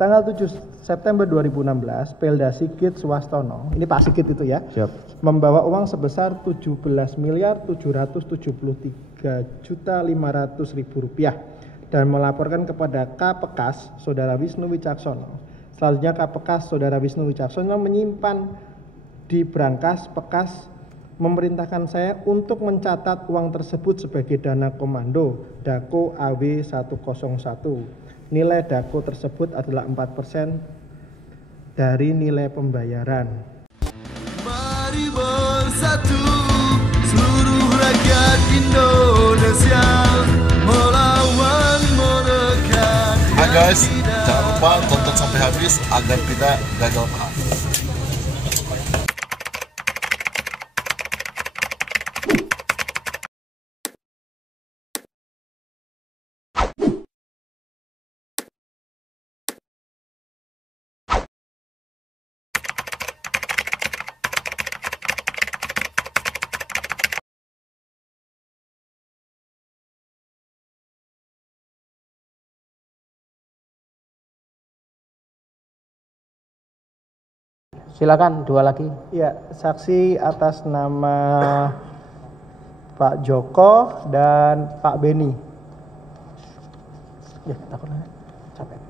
Tanggal 7 September 2016, Pelda Sigit Suwastono, ini Pak Sigit itu ya, Siap. membawa uang sebesar 17.773.500.000 rupiah dan melaporkan kepada Kapekas Saudara Wisnu Wicaksono. Selanjutnya Kapekas Saudara Wisnu Wicaksono menyimpan di brankas Pekas, memerintahkan saya untuk mencatat uang tersebut sebagai dana komando Dako AW 101. Nilai Dako tersebut adalah 4% dari nilai pembayaran. Mari bersatu seluruh rakyat Indonesia melawan mereka. Guys, jangan lupa tonton sampai habis agar tidak gagal paham. Silakan, dua lagi. Ya, saksi atas nama Pak Joko dan Pak Beni. Ya, takutnya capek.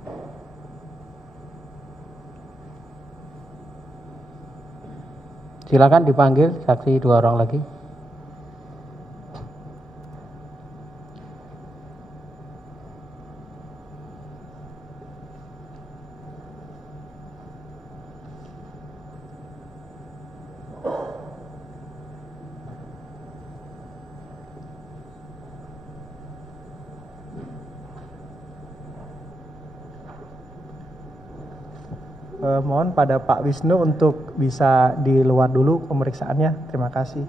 Silakan dipanggil saksi dua orang lagi. Mohon pada Pak Wisnu untuk bisa di luar dulu pemeriksaannya. Terima kasih.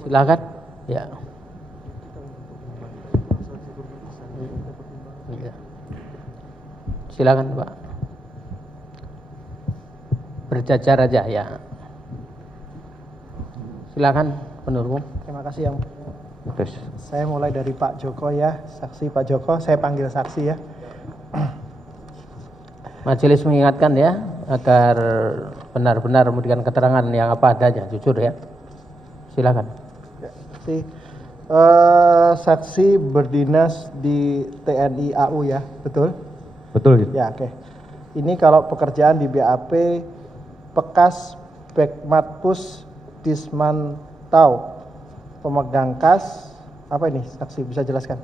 Silakan. Ya. Silakan Pak. Berjajar aja ya. Silakan penuntut umum. Terima kasih yang. Terus. Saya mulai dari Pak Joko ya, saksi Pak Joko. Saya panggil saksi ya. Majelis mengingatkan ya agar benar-benar memberikan keterangan yang apa adanya, jujur ya. Silakan. Saksi berdinas di TNI AU ya, betul? Betul. Ya, oke. Ini kalau pekerjaan di BAP Pekas Bekmatpus Dismantau, pemegang kas, apa ini? Saksi bisa jelaskan?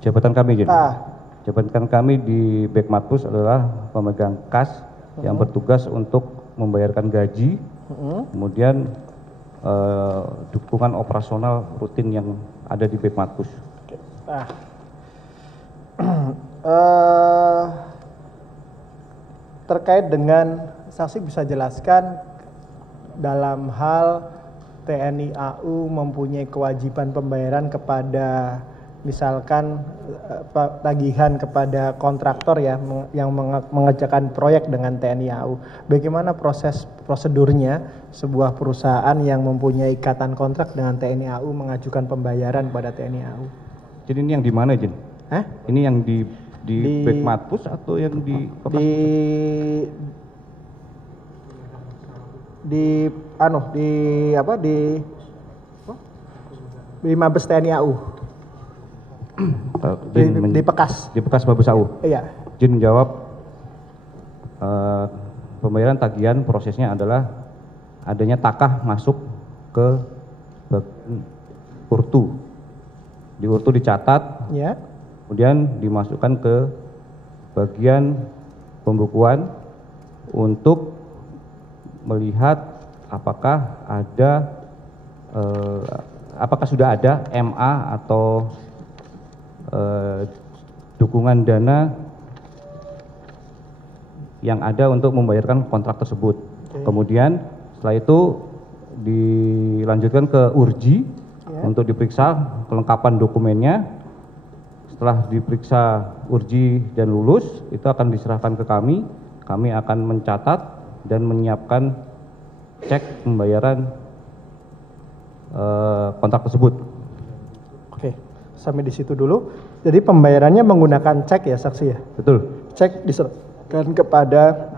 Jabatan kami, Jen. Ah. Jabatan kami di Bekmatpus adalah pemegang kas yang bertugas untuk membayarkan gaji, kemudian dukungan operasional rutin yang ada di Bekmatpus. Nah, terkait dengan saksi bisa jelaskan dalam hal TNI AU mempunyai kewajiban pembayaran kepada misalkan tagihan kepada kontraktor ya yang mengerjakan proyek dengan TNI AU. Bagaimana prosedurnya sebuah perusahaan yang mempunyai ikatan kontrak dengan TNI AU mengajukan pembayaran pada TNI AU? Jadi ini yang di mana, Jen? Hah? Ini yang di Bekmatpus atau yang di di Mabes TNI AU. Izin di Pekas. Di Bekas Mabes AU. Iya. Izin menjawab, pembayaran tagihan prosesnya adalah adanya takah masuk ke Urtu. Di Urtu dicatat, Ya. kemudian dimasukkan ke bagian pembukuan untuk melihat apakah sudah ada MA atau dukungan dana yang ada untuk membayarkan kontrak tersebut. Kemudian setelah itu dilanjutkan ke Urji untuk diperiksa kelengkapan dokumennya. Setelah diperiksa Urji dan lulus, itu akan diserahkan ke kami. Kami akan mencatat dan menyiapkan cek pembayaran kontrak tersebut. Oke, sampai di situ dulu. Jadi pembayarannya menggunakan cek ya saksi ya? Betul. Cek diserahkan kepada,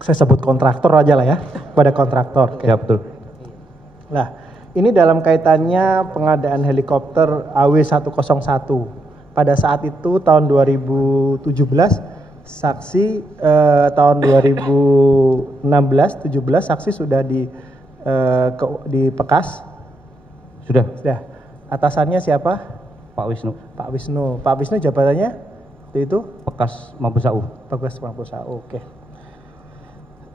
saya sebut kontraktor aja lah ya, kepada kontraktor. Oke. Ya, betul. Nah, ini dalam kaitannya pengadaan helikopter AW101. Pada saat itu tahun 2017, saksi tahun 2016-17 saksi sudah di Pekas. Sudah. Sudah. Atasannya siapa? Pak Wisnu. Pak Wisnu. Pak Wisnu jabatannya waktu itu? Bekas Mabes AU. Bagus Mabes AU. Oke.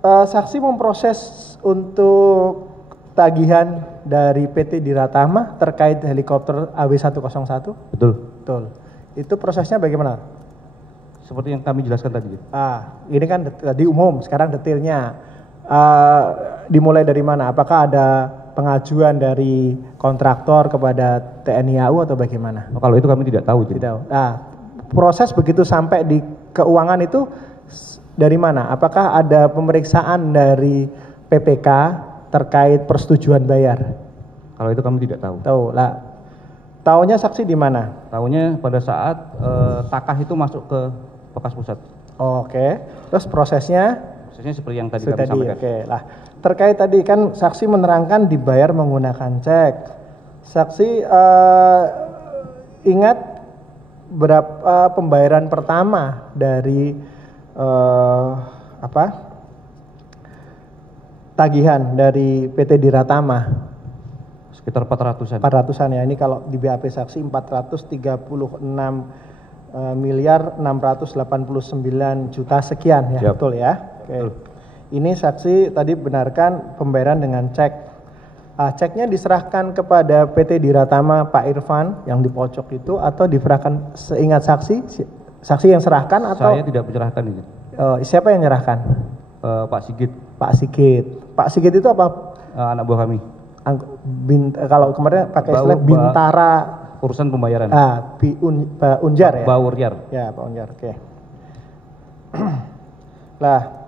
Saksi memproses untuk tagihan dari PT Diratama terkait helikopter AW101? Betul. Betul. Itu prosesnya bagaimana? Seperti yang kami jelaskan tadi. Ini kan tadi umum, sekarang detailnya. Dimulai dari mana? Apakah ada pengajuan dari kontraktor kepada TNI AU atau bagaimana? Kalau itu kami tidak tahu. Tidak. Proses begitu sampai di keuangan itu dari mana? Apakah ada pemeriksaan dari PPK terkait persetujuan bayar? Kalau itu kami tidak tahu. Tahu lah. Taunya saksi di mana? Tahunya pada saat takah itu masuk ke Bekas Pusat. Oke. Terus prosesnya? Prosesnya seperti yang tadi kami sampaikan. Oke. Lah, terkait tadi kan saksi menerangkan dibayar menggunakan cek. Saksi ingat berapa pembayaran pertama dari tagihan dari PT Diratama? Sekitar 400-an. 400-an ya. Ini kalau di BAP saksi 436 miliar 689 juta sekian ya. Siap. Betul ya. Oke. Ini saksi tadi benarkan pembayaran dengan cek. Ceknya diserahkan kepada PT Diratama Pak Irfan yang di pojok itu atau diserahkan seingat saksi? Saksi yang serahkan atau? Saya tidak menyerahkan ini. Siapa yang menyerahkan? Pak Sigit. Pak Sigit. Pak Sigit itu apa? Anak buah kami. Kalau kemarin pakai istilah Bintara. Urusan pembayaran. Pak Unjar ya? Pak Urjar. Ya, Pak Unjar. Oke. Lah.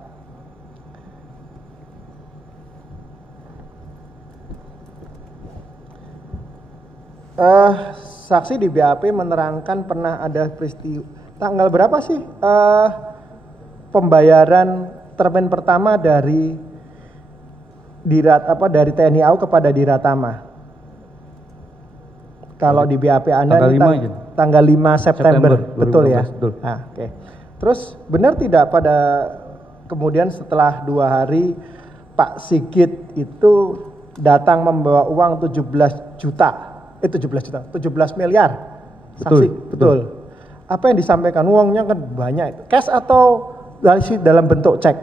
Saksi di BAP menerangkan pernah ada peristiwa tanggal berapa sih pembayaran termin pertama dari dari TNI AU kepada Diratama? Kalau di BAP Anda tanggal 5 September, betul ya? Betul. Oke. Terus benar tidak pada kemudian setelah 2 hari Pak Sigit itu datang membawa uang 17 miliar. Saksi, betul. Apa yang disampaikan? Uangnya kan banyak. Cash atau dalam bentuk cek?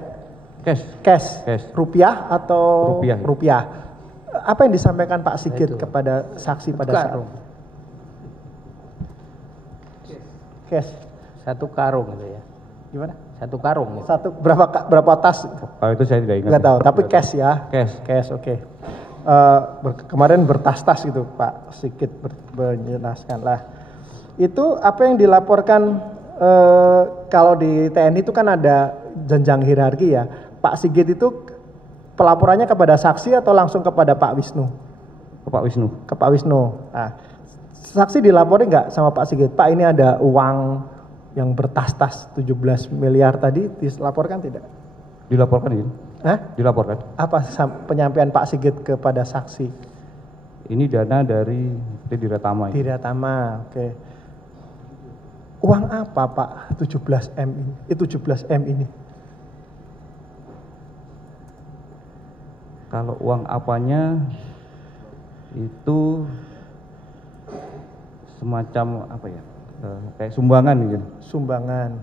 Cash. Rupiah atau rupiah. Apa yang disampaikan Pak Sigit kepada saksi pada saat itu? Cash. 1 karung itu ya. Gimana? 1 karung. Ya. Berapa tas? Kalau itu saya tidak ingat. Enggak tahu, tapi cash ya. Cash, oke. Kemarin bertas-tas gitu Pak Sigit menjelaskan lah. Itu apa yang dilaporkan kalau di TNI itu kan ada jenjang hierarki ya. Pak Sigit itu pelaporannya kepada saksi atau langsung kepada Pak Wisnu? Ke Pak Wisnu. Nah, saksi dilaporin nggak sama Pak Sigit? Pak, ini ada uang yang bertas-tas 17 miliar tadi, dilaporkan tidak? Dilaporkan ini. Dilaporkan. Apa penyampaian Pak Sigit kepada saksi? Ini dana dari Diratama. Diratama, oke. Uang apa Pak 17M ini? 17M ini? Kalau uang apanya itu semacam apa ya? Kayak sumbangan gitu. Sumbangan.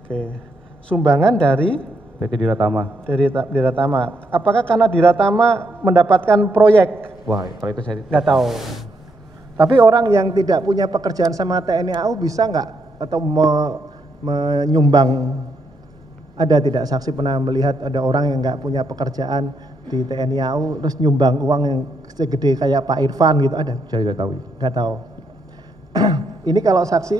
Oke. Sumbangan dari PT Diratama. dari Diratama. Apakah karena Diratama mendapatkan proyek? Wah, kalau itu saya Nggak tahu. Tapi orang yang tidak punya pekerjaan sama TNI AU bisa nggak atau menyumbang? Ada tidak saksi pernah melihat ada orang yang nggak punya pekerjaan di TNI AU terus nyumbang uang yang segede kayak Pak Irfan gitu, ada? Saya tidak tahu. Nggak tahu. Ini kalau saksi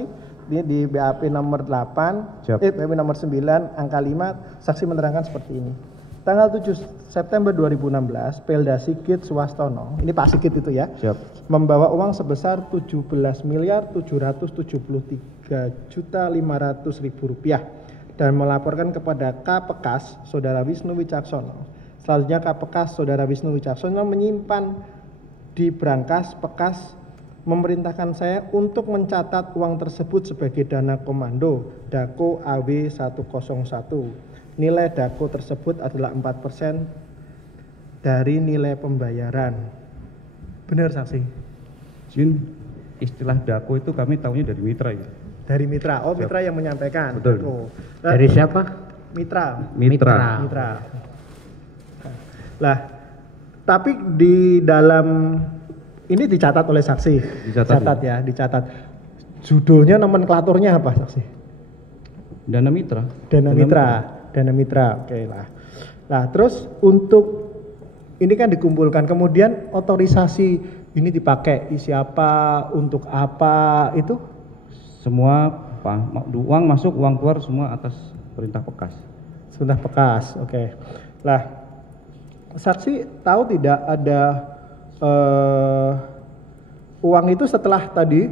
ini di BAP nomor 8, Siap. BAP nomor 9, angka 5, saksi menerangkan seperti ini. Tanggal 7 September 2016, Pelda Sigit Suwastono, ini Pak Sigit itu ya, Siap. membawa uang sebesar 17.773.500.000 rupiah dan melaporkan kepada Kapekas Saudara Wisnu Wicaksono. Selanjutnya Kapekas Saudara Wisnu Wicaksono menyimpan di brankas Pekas memerintahkan saya untuk mencatat uang tersebut sebagai dana komando Dako AW 101. Nilai Dako tersebut adalah 4% dari nilai pembayaran. Benar saksi? Jin, istilah Dako itu kami tahunya dari mitra ya. Dari mitra. Oh, mitra yang menyampaikan. Betul. Dako. Dari siapa? Mitra. Mitra. Mitra. Lah, tapi di dalam ini dicatat oleh saksi. Dicatat, ya, dicatat. Judulnya nomenklaturnya apa saksi? Dana mitra. Dana mitra. Oke lah. Nah, terus untuk ini kan dikumpulkan, kemudian otorisasi ini dipakai siapa, untuk apa itu? Semua uang masuk, uang keluar semua atas perintah Pekas. Sudah Pekas. Oke. Lah, saksi tahu tidak ada uang itu setelah tadi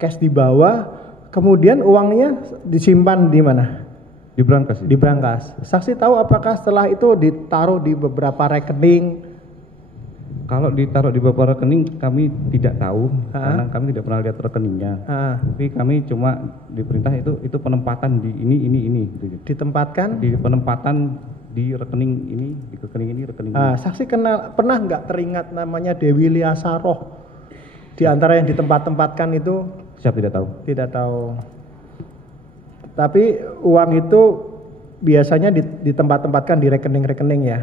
cash dibawa, kemudian uangnya disimpan di mana? Di brankas. Di brankas. Saksi tahu apakah setelah itu ditaruh di beberapa rekening? Kalau ditaruh di beberapa rekening kami tidak tahu karena kami tidak pernah lihat rekeningnya. Tapi kami cuma diperintah itu penempatan di ini gitu. Ditempatkan? Di penempatan di rekening ini, di rekening ini, rekening ini. Saksi pernah nggak teringat namanya Dewi Liasaroh? Di antara yang ditempat-tempatkan itu? Siap, tidak tahu. Tidak tahu. Tapi uang itu biasanya ditempat-tempatkan di rekening-rekening ya?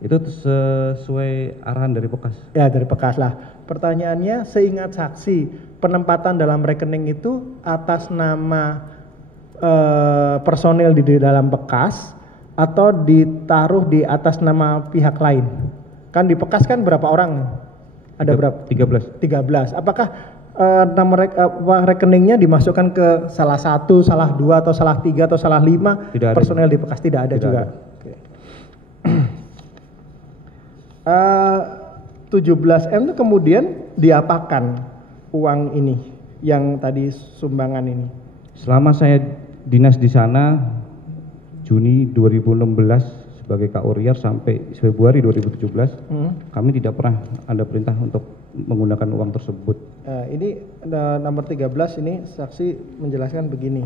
Itu sesuai arahan dari Pekas. Ya, dari Pekas lah. Pertanyaannya, seingat saksi, penempatan dalam rekening itu atas nama personel di dalam Pekas atau ditaruh di atas nama pihak lain? Kan di Pekas kan berapa orang? Ada berapa? 13. Apakah nama rekeningnya dimasukkan ke salah 1, salah 2, atau salah 3, atau salah 5 personel di Pekas? Tidak ada juga. Oke. 17M itu kemudian diapakan uang ini yang tadi sumbangan ini? Selama saya dinas di sana Juni 2016 sebagai Kaurier sampai Februari 2017 kami tidak pernah ada perintah untuk menggunakan uang tersebut. Ini nomor 13 ini saksi menjelaskan begini.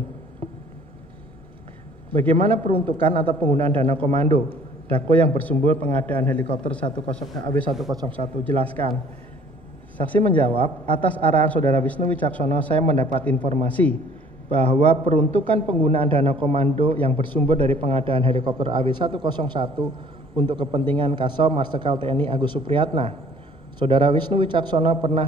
Bagaimana peruntukan atau penggunaan dana komando Dako yang bersumber pengadaan helikopter AW101? Jelaskan. Saksi menjawab, atas arahan Saudara Wisnu Wicaksono saya mendapat informasi bahwa peruntukan penggunaan dana komando yang bersumber dari pengadaan helikopter AW101 untuk kepentingan Kasau Marsikal TNI Agus Supriyatna. Saudara Wisnu Wicaksono pernah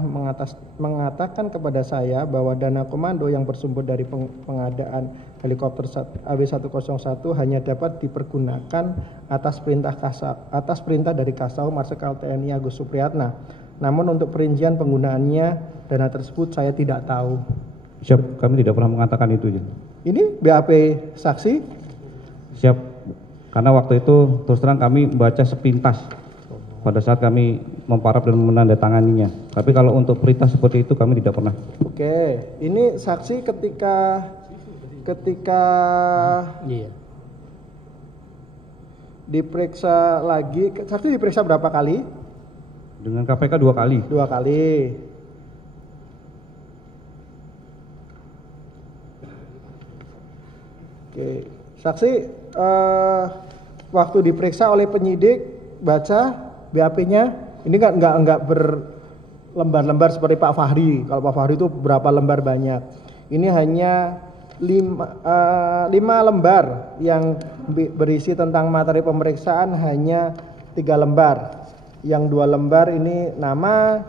mengatakan kepada saya bahwa dana komando yang bersumber dari pengadaan helikopter AW101 hanya dapat dipergunakan atas perintah dari Kasau Marsikal TNI Agus Supriyatna. Namun untuk perincian penggunaannya dana tersebut saya tidak tahu. Siap, kami tidak pernah mengatakan itu. Ini BAP saksi? Siap, karena waktu itu terus terang kami baca sepintas pada saat kami memparap dan menandatanganinya. Tapi kalau untuk perintah seperti itu kami tidak pernah. Oke, ini saksi ketika diperiksa lagi, saksi diperiksa berapa kali? Dengan KPK 2 kali. 2 kali. Oke, saksi waktu diperiksa oleh penyidik baca BAP-nya, ini nggak berlembar-lembar seperti Pak Fahri. Kalau Pak Fahri itu berapa lembar banyak. Ini hanya 5 lembar yang berisi tentang materi pemeriksaan, hanya 3 lembar. Yang 2 lembar ini nama,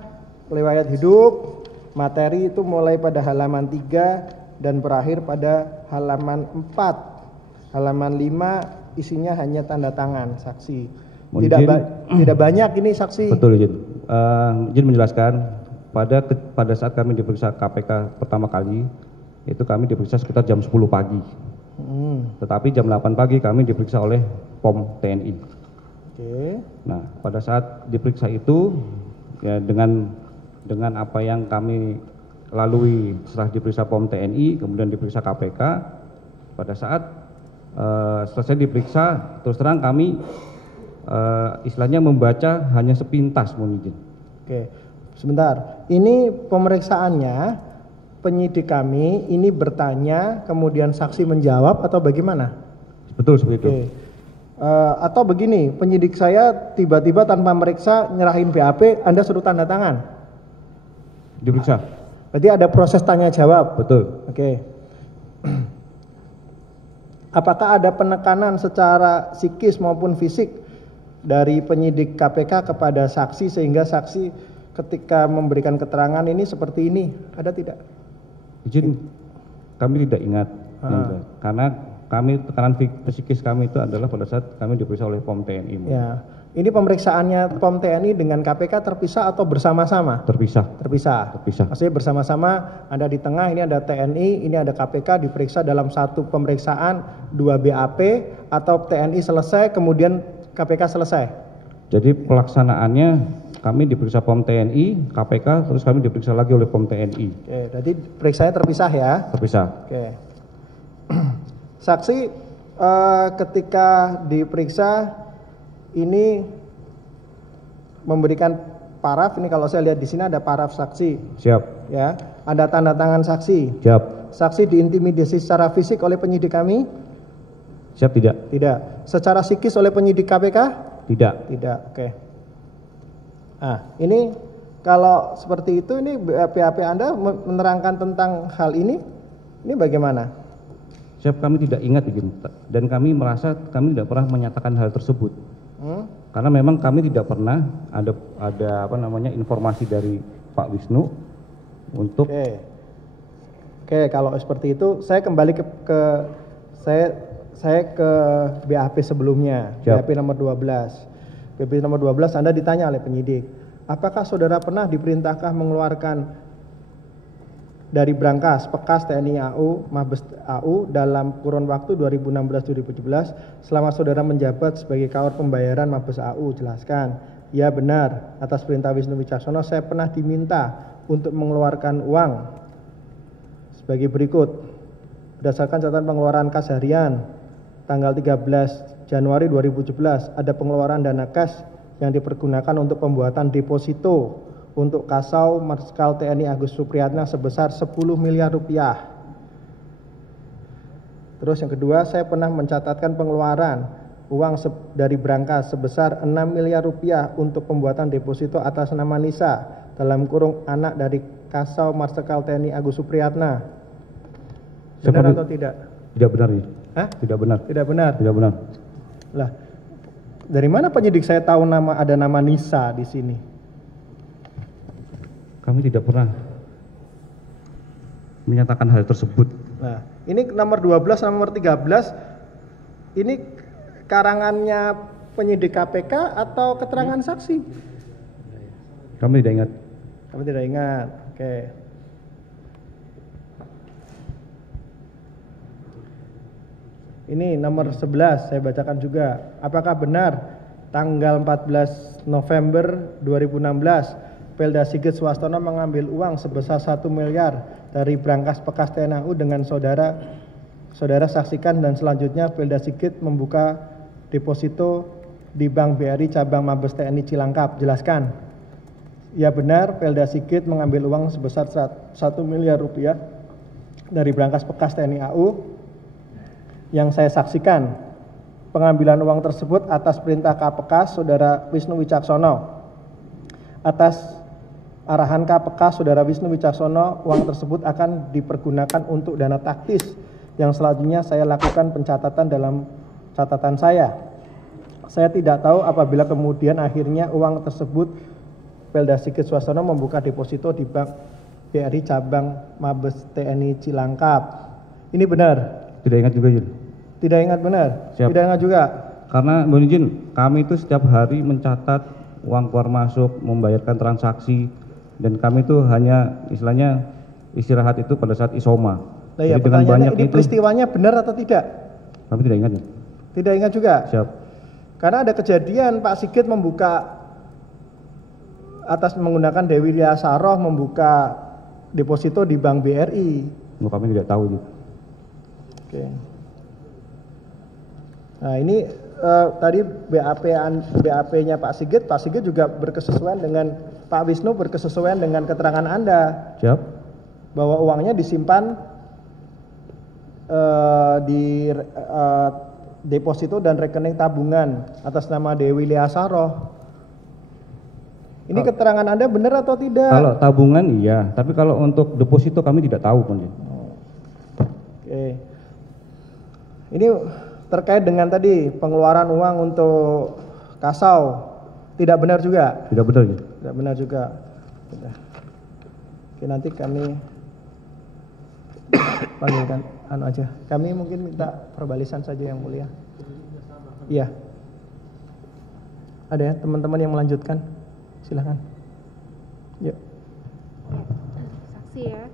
riwayat hidup, materi itu mulai pada halaman 3 dan berakhir pada halaman 4. Halaman 5 isinya hanya tanda tangan saksi. Tidak banyak ini saksi. Betul, izin menjelaskan pada saat kami diperiksa KPK pertama kali itu kami diperiksa sekitar jam 10 pagi. Tetapi jam 8 pagi kami diperiksa oleh POM TNI. Oke. Nah, pada saat diperiksa itu ya dengan apa yang kami lalui setelah diperiksa POM TNI, kemudian diperiksa KPK, pada saat selesai diperiksa, terus terang kami istilahnya membaca hanya sepintas, mohon izin. Oke, sebentar. Ini pemeriksaannya penyidik kami ini bertanya, kemudian saksi menjawab atau bagaimana? Betul seperti itu. Oke. Atau begini, penyidik saya tiba-tiba tanpa meriksa nyerahin BAP, Anda suruh tanda tangan? Diperiksa. Berarti ada proses tanya jawab. Betul. Oke. Apakah ada penekanan secara psikis maupun fisik dari penyidik KPK kepada saksi sehingga saksi ketika memberikan keterangan ini seperti ini? Ada tidak? Izin, kami tidak ingat. Karena kami tekanan psikis kami itu adalah pada saat kami diperiksa oleh POM TNI. Ya. Ini pemeriksaannya POM TNI dengan KPK terpisah atau bersama-sama? Terpisah. Terpisah. Maksudnya bersama-sama, Anda di tengah, ini ada TNI, ini ada KPK, diperiksa dalam satu pemeriksaan 2 BAP, atau TNI selesai kemudian KPK selesai? Jadi pelaksanaannya kami diperiksa POM TNI, KPK, terus kami diperiksa lagi oleh POM TNI. Oke, jadi periksanya terpisah ya? Terpisah. Oke. Saksi ketika diperiksa ini memberikan paraf, ini kalau saya lihat di sini ada paraf saksi. Siap. Ya, ada tanda tangan saksi. Siap. Saksi diintimidasi secara fisik oleh penyidik kami? Siap tidak? Tidak. Secara psikis oleh penyidik KPK? Tidak. Tidak. Oke. Nah, ini kalau seperti itu, ini BAP Anda menerangkan tentang hal ini bagaimana? Siap, kami tidak ingat izin, dan kami merasa kami tidak pernah menyatakan hal tersebut. Karena memang kami tidak pernah ada informasi dari Pak Wisnu untuk. Oke, kalau seperti itu saya kembali saya ke BAP sebelumnya. Siap. BAP nomor 12. BAP nomor 12 Anda ditanya oleh penyidik, apakah saudara pernah diperintahkan mengeluarkan dari brankas bekas TNI AU, Mabes AU dalam kurun waktu 2016-2017 selama saudara menjabat sebagai kawal pembayaran Mabes AU? Jelaskan. Ya benar, atas perintah Wisnu Wicaksono saya pernah diminta untuk mengeluarkan uang sebagai berikut. Berdasarkan catatan pengeluaran kas harian tanggal 13 Januari 2017 ada pengeluaran dana kas yang dipergunakan untuk pembuatan deposito untuk Kasau Marskal TNI Agus Supriyatna sebesar 10 miliar rupiah. Terus yang kedua, saya pernah mencatatkan pengeluaran uang dari brankas sebesar 6 miliar rupiah untuk pembuatan deposito atas nama Nisa dalam kurung anak dari Kasau Marskal TNI Agus Supriyatna. Benar atau tidak? Tidak benar. Hah? Tidak benar. Tidak benar. Tidak benar. Lah, dari mana penyidik saya tahu ada nama Nisa di sini? Kami tidak pernah menyatakan hal tersebut. Nah, ini nomor 12 nomor 13 ini karangannya penyidik KPK atau keterangan saksi? Kami tidak ingat. Kami tidak ingat. Oke. Ini nomor 11 saya bacakan juga. Apakah benar tanggal 14 November 2016 Pelda Sigit Swastono mengambil uang sebesar 1 miliar dari brankas bekas TNI AU dengan saudara saksikan, dan selanjutnya Pelda Sigit membuka deposito di Bank BRI cabang Mabes TNI Cilangkap? Jelaskan. Ya benar, Pelda Sigit mengambil uang sebesar 1 miliar rupiah dari brankas bekas TNI AU yang saya saksikan. Pengambilan uang tersebut atas perintah KPK Saudara Wisnu Wicaksono. Atas arahan KPK Saudara Wisnu Wicaksono, uang tersebut akan dipergunakan untuk dana taktis yang selanjutnya saya lakukan pencatatan dalam catatan saya. Saya tidak tahu apabila kemudian akhirnya uang tersebut Pelda Sigit Suarsono membuka deposito di Bank BRI Cabang Mabes TNI Cilangkap. Ini benar? Tidak ingat juga, Jun. Tidak ingat benar? Siap. Tidak ingat juga? Karena mohon izin, kami itu setiap hari mencatat uang keluar masuk, membayarkan transaksi, dan kami itu hanya istilahnya istirahat itu pada saat isoma. Nah, ya, jadi dengan banyak ini itu, peristiwanya benar atau tidak? kami tidak ingat, Jun. Tidak ingat juga? Siap. Karena ada kejadian Pak Sigit membuka atas menggunakan Dewi Liasaroh membuka deposito di Bank BRI. Oh, kami tidak tahu, Jun. Oke. Nah, ini tadi BAP-nya Pak Sigit juga berkesesuaian dengan Pak Wisnu, berkesesuaian dengan keterangan Anda. Siap. Bahwa uangnya disimpan di deposito dan rekening tabungan atas nama Dewi Liasaroh. Ini keterangan Anda benar atau tidak? Kalau tabungan iya, tapi kalau untuk deposito kami tidak tahu, Pak. Oke. Ini terkait dengan tadi pengeluaran uang untuk kasau, tidak benar juga? Tidak benar, Jun. Tidak benar juga. Sudah. Oke, nanti kami panggilkan aja. Kami mungkin minta perbalisan saja yang mulia. Iya. Ada ya teman-teman yang melanjutkan? Silahkan. Yuk. Saksi ya.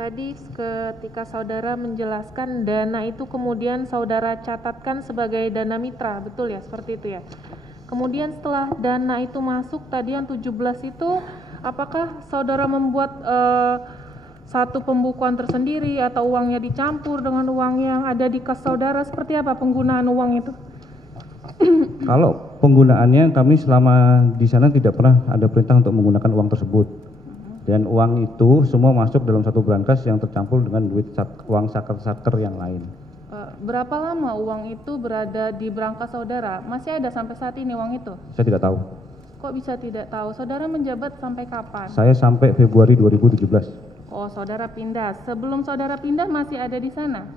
Tadi ketika saudara menjelaskan dana itu kemudian saudara catatkan sebagai dana mitra, betul ya? Seperti itu ya. Kemudian setelah dana itu masuk tadi yang 17 itu, apakah saudara membuat satu pembukuan tersendiri atau uangnya dicampur dengan uang yang ada di kas saudara? Seperti apa penggunaan uang itu? Kalau penggunaannya, kami selama di sana tidak pernah ada perintah untuk menggunakan uang tersebut. Dan uang itu semua masuk dalam satu brankas yang tercampur dengan uang saker-saker yang lain. Berapa lama uang itu berada di brankas saudara? Masih ada sampai saat ini uang itu? Saya tidak tahu. Kok bisa tidak tahu? Saudara menjabat sampai kapan? Saya sampai Februari 2017. Oh, saudara pindah. Sebelum saudara pindah masih ada di sana?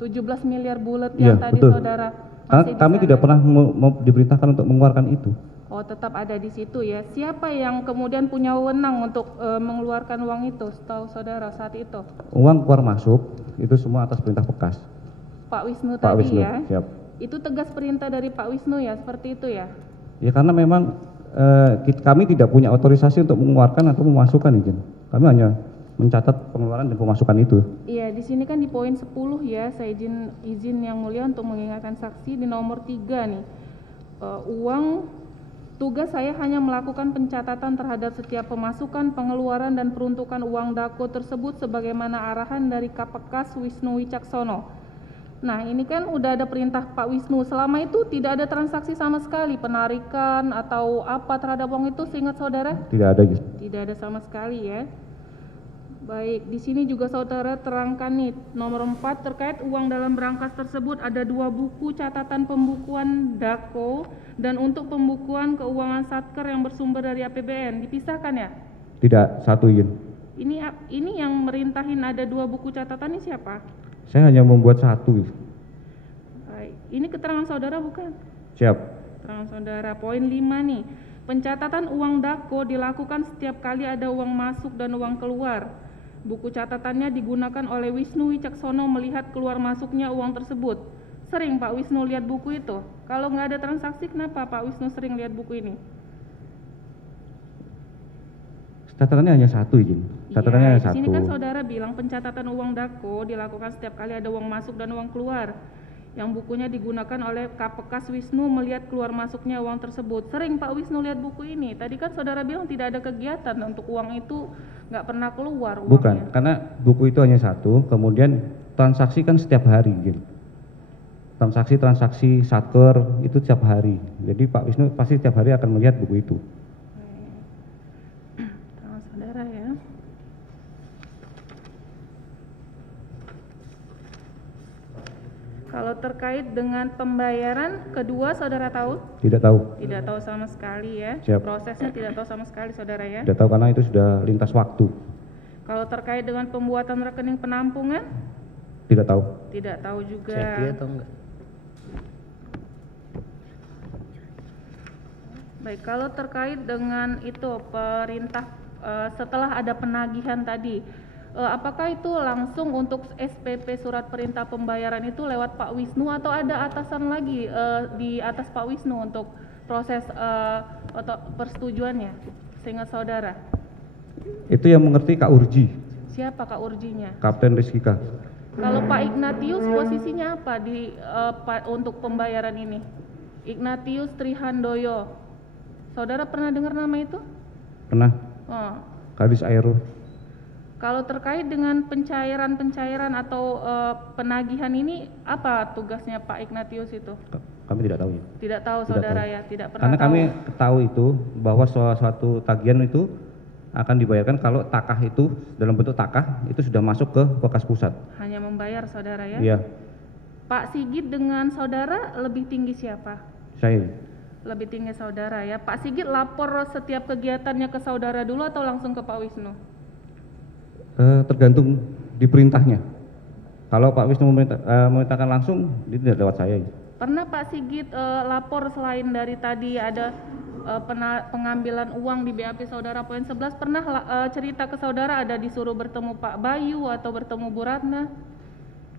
17 miliar bulat yang tadi betul. Saudara masih kami tidak pernah diperintahkan untuk mengeluarkan itu. Oh, tetap ada di situ ya. Siapa yang kemudian punya wewenang untuk mengeluarkan uang itu setahu saudara saat itu? Uang keluar masuk itu semua atas perintah Pekas. Pak Wisnu Pak tadi Wisnu, ya? Siap. Itu tegas perintah dari Pak Wisnu ya, seperti itu ya? Ya karena memang kami tidak punya otorisasi untuk mengeluarkan atau memasukkan izin. Kami hanya mencatat pengeluaran dan pemasukan itu. Iya, di sini kan di poin 10 ya, saya izin yang mulia untuk mengingatkan saksi di nomor 3 nih. Tugas saya hanya melakukan pencatatan terhadap setiap pemasukan, pengeluaran, dan peruntukan uang dako tersebut sebagaimana arahan dari Kapolres Wisnu Wicaksono. Nah, ini kan udah ada perintah Pak Wisnu. Selama itu tidak ada transaksi sama sekali, penarikan atau apa terhadap uang itu seingat saudara? Tidak ada, Jus. Tidak ada sama sekali ya. Baik, di sini juga saudara terangkan nih, nomor 4 terkait uang dalam brankas tersebut ada 2 buku catatan pembukuan dako dan untuk pembukuan keuangan satker yang bersumber dari APBN. Dipisahkan ya? Tidak, satu izin. Ini yang merintahin ada 2 buku catatan ini siapa? Saya hanya membuat satu. Baik, ini keterangan saudara bukan? Siap. Keterangan saudara, poin 5 nih. Pencatatan uang dako dilakukan setiap kali ada uang masuk dan uang keluar. Buku catatannya digunakan oleh Wisnu Wicaksono melihat keluar masuknya uang tersebut. Sering Pak Wisnu lihat buku itu? Kalau nggak ada transaksi, kenapa Pak Wisnu sering lihat buku ini? Catatannya hanya satu, izin. Catatannya hanya satu. Di sini kan saudara bilang pencatatan uang dako dilakukan setiap kali ada uang masuk dan uang keluar. Yang bukunya digunakan oleh Kapolres Wisnu melihat keluar masuknya uang tersebut. Sering Pak Wisnu lihat buku ini. Tadi kan saudara bilang tidak ada kegiatan untuk uang itu nggak pernah keluar uangnya. Bukan, karena buku itu hanya satu, kemudian transaksi kan setiap hari, izin. Transaksi satker itu setiap hari. Jadi Pak Wisnu pasti setiap hari akan melihat buku itu. Tangan saudara ya. Kalau terkait dengan pembayaran kedua, saudara tahu? Tidak tahu. Tidak tahu sama sekali ya. Siap. Prosesnya tidak tahu sama sekali, saudara ya. Tidak tahu karena itu sudah lintas waktu. Kalau terkait dengan pembuatan rekening penampungan, Tidak tahu. tidak tahu juga. Ceki atau enggak? Baik, kalau terkait dengan itu perintah setelah ada penagihan tadi, apakah itu langsung untuk SPP surat perintah pembayaran itu lewat Pak Wisnu atau ada atasan lagi di atas Pak Wisnu untuk proses atau persetujuannya sehingga saudara? Itu yang mengerti Kak Urji, Siapa Kak Urjinya? Kapten Rizkika. Kalau Pak Ignatius posisinya apa di untuk pembayaran ini? Ignatius Trihandoyo. Saudara pernah dengar nama itu? Pernah. Oh. Kadis Aero. Kalau terkait dengan pencairan atau penagihan ini, apa tugasnya Pak Ignatius itu? Kami tidak tahu ya. Tidak tahu Tidak saudara tahu. ya, tidak pernah Karena tahu. kami tahu itu bahwa suatu tagihan itu akan dibayarkan kalau takah itu dalam bentuk takah itu sudah masuk ke bekas pusat. Hanya membayar saudara ya. Iya, Pak Sigit dengan saudara lebih tinggi siapa? saya. Lebih tinggi saudara ya. Pak Sigit lapor setiap kegiatannya ke saudara dulu atau langsung ke Pak Wisnu? Tergantung di perintahnya. Kalau Pak Wisnu memerintahkan langsung, itu tidak lewat saya. Pernah Pak Sigit lapor selain dari tadi ada pengambilan uang di BAP saudara poin 11, pernah cerita ke saudara ada disuruh bertemu Pak Bayu atau bertemu Bu Ratna?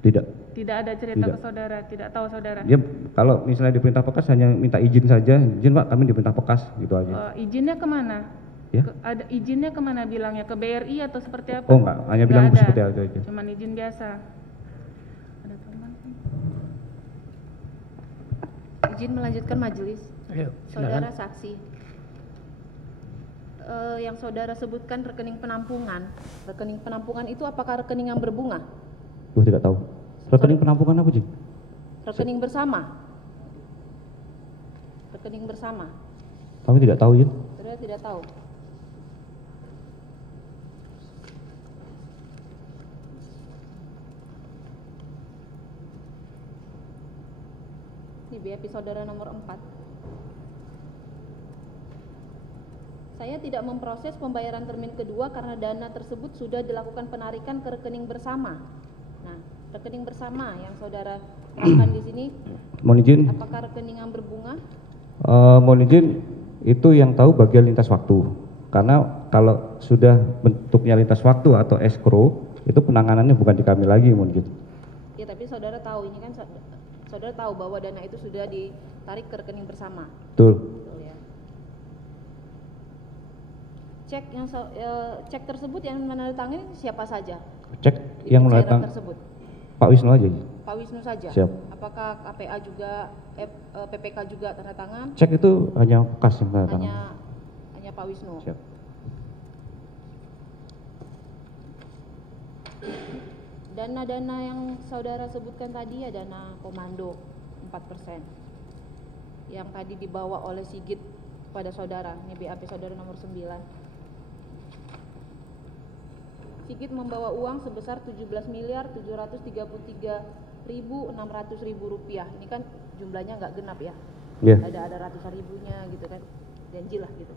Tidak. Tidak ada cerita Tidak. ke saudara, tidak tahu saudara. Dia kalau misalnya diperintah pekas hanya minta izin saja, izin Pak kami diperintah pekas gitu aja. Izinnya kemana? Ya? Ada izinnya kemana bilangnya? Ke BRI atau seperti apa? Oh enggak, hanya bilang Nggak ada. seperti itu aja. Cuman izin biasa. Ada teman? Izin melanjutkan majelis. Ayo, Saudara silakan. saksi. Yang saudara sebutkan rekening penampungan. Rekening penampungan itu apakah rekening yang berbunga? Tidak tahu. Rekening penampungan apa, Jin? Rekening bersama? Rekening bersama? Kami tidak tahu, Jin. Saudara tidak tahu. Ini BAP saudara nomor 4. Saya tidak memproses pembayaran termin kedua karena dana tersebut sudah dilakukan penarikan ke rekening bersama. Nah, rekening bersama yang saudara terangkan di sini, Mohon izin. apakah rekening yang berbunga? Mohon izin, itu yang tahu bagian lintas waktu. Karena kalau sudah bentuknya lintas waktu atau escrow, itu penanganannya bukan di kami lagi, mohon izin. Ya, tapi saudara tahu ini kan saudara tahu bahwa dana itu sudah ditarik ke rekening bersama. Betul. Betul ya. Cek tersebut yang menandatangani siapa saja? Cek Di yang cairan menandatangani tersebut. Pak Wisnu aja, Jin. Pak Wisnu saja. Siap. Apakah KPA juga PPK juga tanda tangan? Cek itu hanya kas yang tanda tangan. Hanya Pak Wisnu. Siap. Dana-dana yang saudara sebutkan tadi ya dana komando 4% yang tadi dibawa oleh Sigit pada saudara, ini BAP saudara nomor 9. Sigit membawa uang sebesar 17.733.600.000 rupiah. Ini kan jumlahnya nggak genap ya. Iya. Ada ratusan ribunya gitu kan, ganjilah gitu.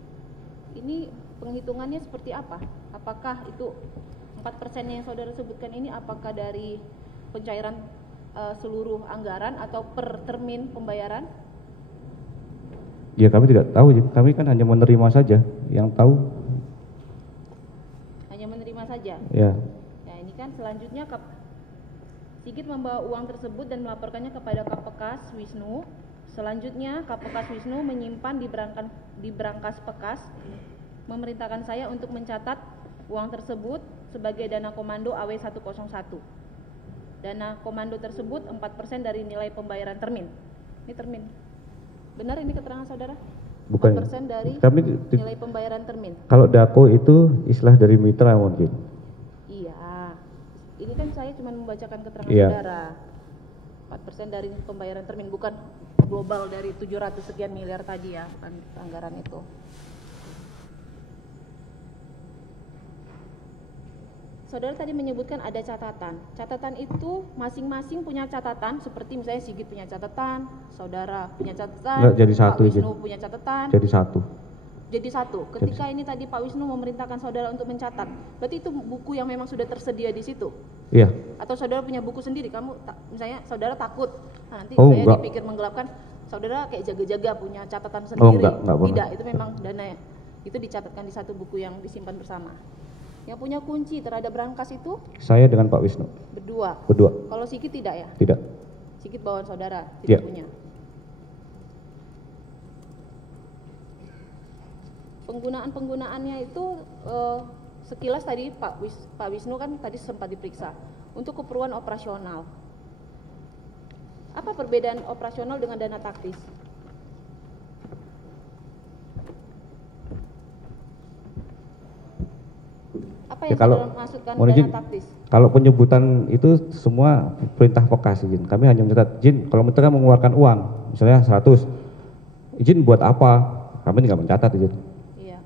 Ini penghitungannya seperti apa? Apakah itu 4% yang saudara sebutkan ini apakah dari pencairan seluruh anggaran atau per termin pembayaran? Ya kami tidak tahu, Jin. Kami kan hanya menerima saja. Yang tahu, Hanya menerima saja. ya. Nah, ini kan selanjutnya Sigit membawa uang tersebut dan melaporkannya kepada Kapekas Wisnu. Selanjutnya Kapekas Wisnu menyimpan di brankas Pekas, memerintahkan saya untuk mencatat uang tersebut sebagai dana komando AW101. Dana komando tersebut 4% dari nilai pembayaran termin. Ini termin. Benar ini keterangan saudara? Bukan. 4% dari Kami nilai pembayaran termin. kalau dako itu istilah dari mitra, mungkin. Iya. Ini kan saya cuma membacakan keterangan Iya. saudara. 4% dari pembayaran termin, bukan global dari 700 sekian miliar tadi ya, bukan anggaran itu. Saudara tadi menyebutkan ada catatan. Catatan itu masing-masing punya catatan, seperti misalnya Sigit punya catatan, saudara punya catatan, Enggak, jadi satu, Pak Wisnu Izin. punya catatan. Jadi satu. Jadi satu. Ketika ini tadi Pak Wisnu memerintahkan saudara untuk mencatat, berarti itu buku yang memang sudah tersedia di situ? Iya. Atau saudara punya buku sendiri? Misalnya saudara takut, nah, nanti Oh, saya enggak. dipikir menggelapkan, saudara kayak jaga-jaga punya catatan sendiri. enggak pernah. Tidak, itu memang dana itu dicatatkan di satu buku yang disimpan bersama. Yang punya kunci terhadap berangkas itu Saya dengan Pak Wisnu. berdua. Berdua. Kalau Sigit tidak ya? Tidak. Sigit bawaan saudara Iya. tidak punya. Penggunaannya itu sekilas tadi Pak Wisnu kan tadi sempat diperiksa untuk keperluan operasional. Apa perbedaan operasional dengan dana taktis? Apa Ya, yang kalau saudara maksudkan mohon dana izin, taktis? kalau penyebutan itu semua perintah Pekas, izin. Kami hanya mencatat, izin kalau mereka mengeluarkan uang, misalnya 100, izin buat apa? Kami tidak mencatat, izin. Iya.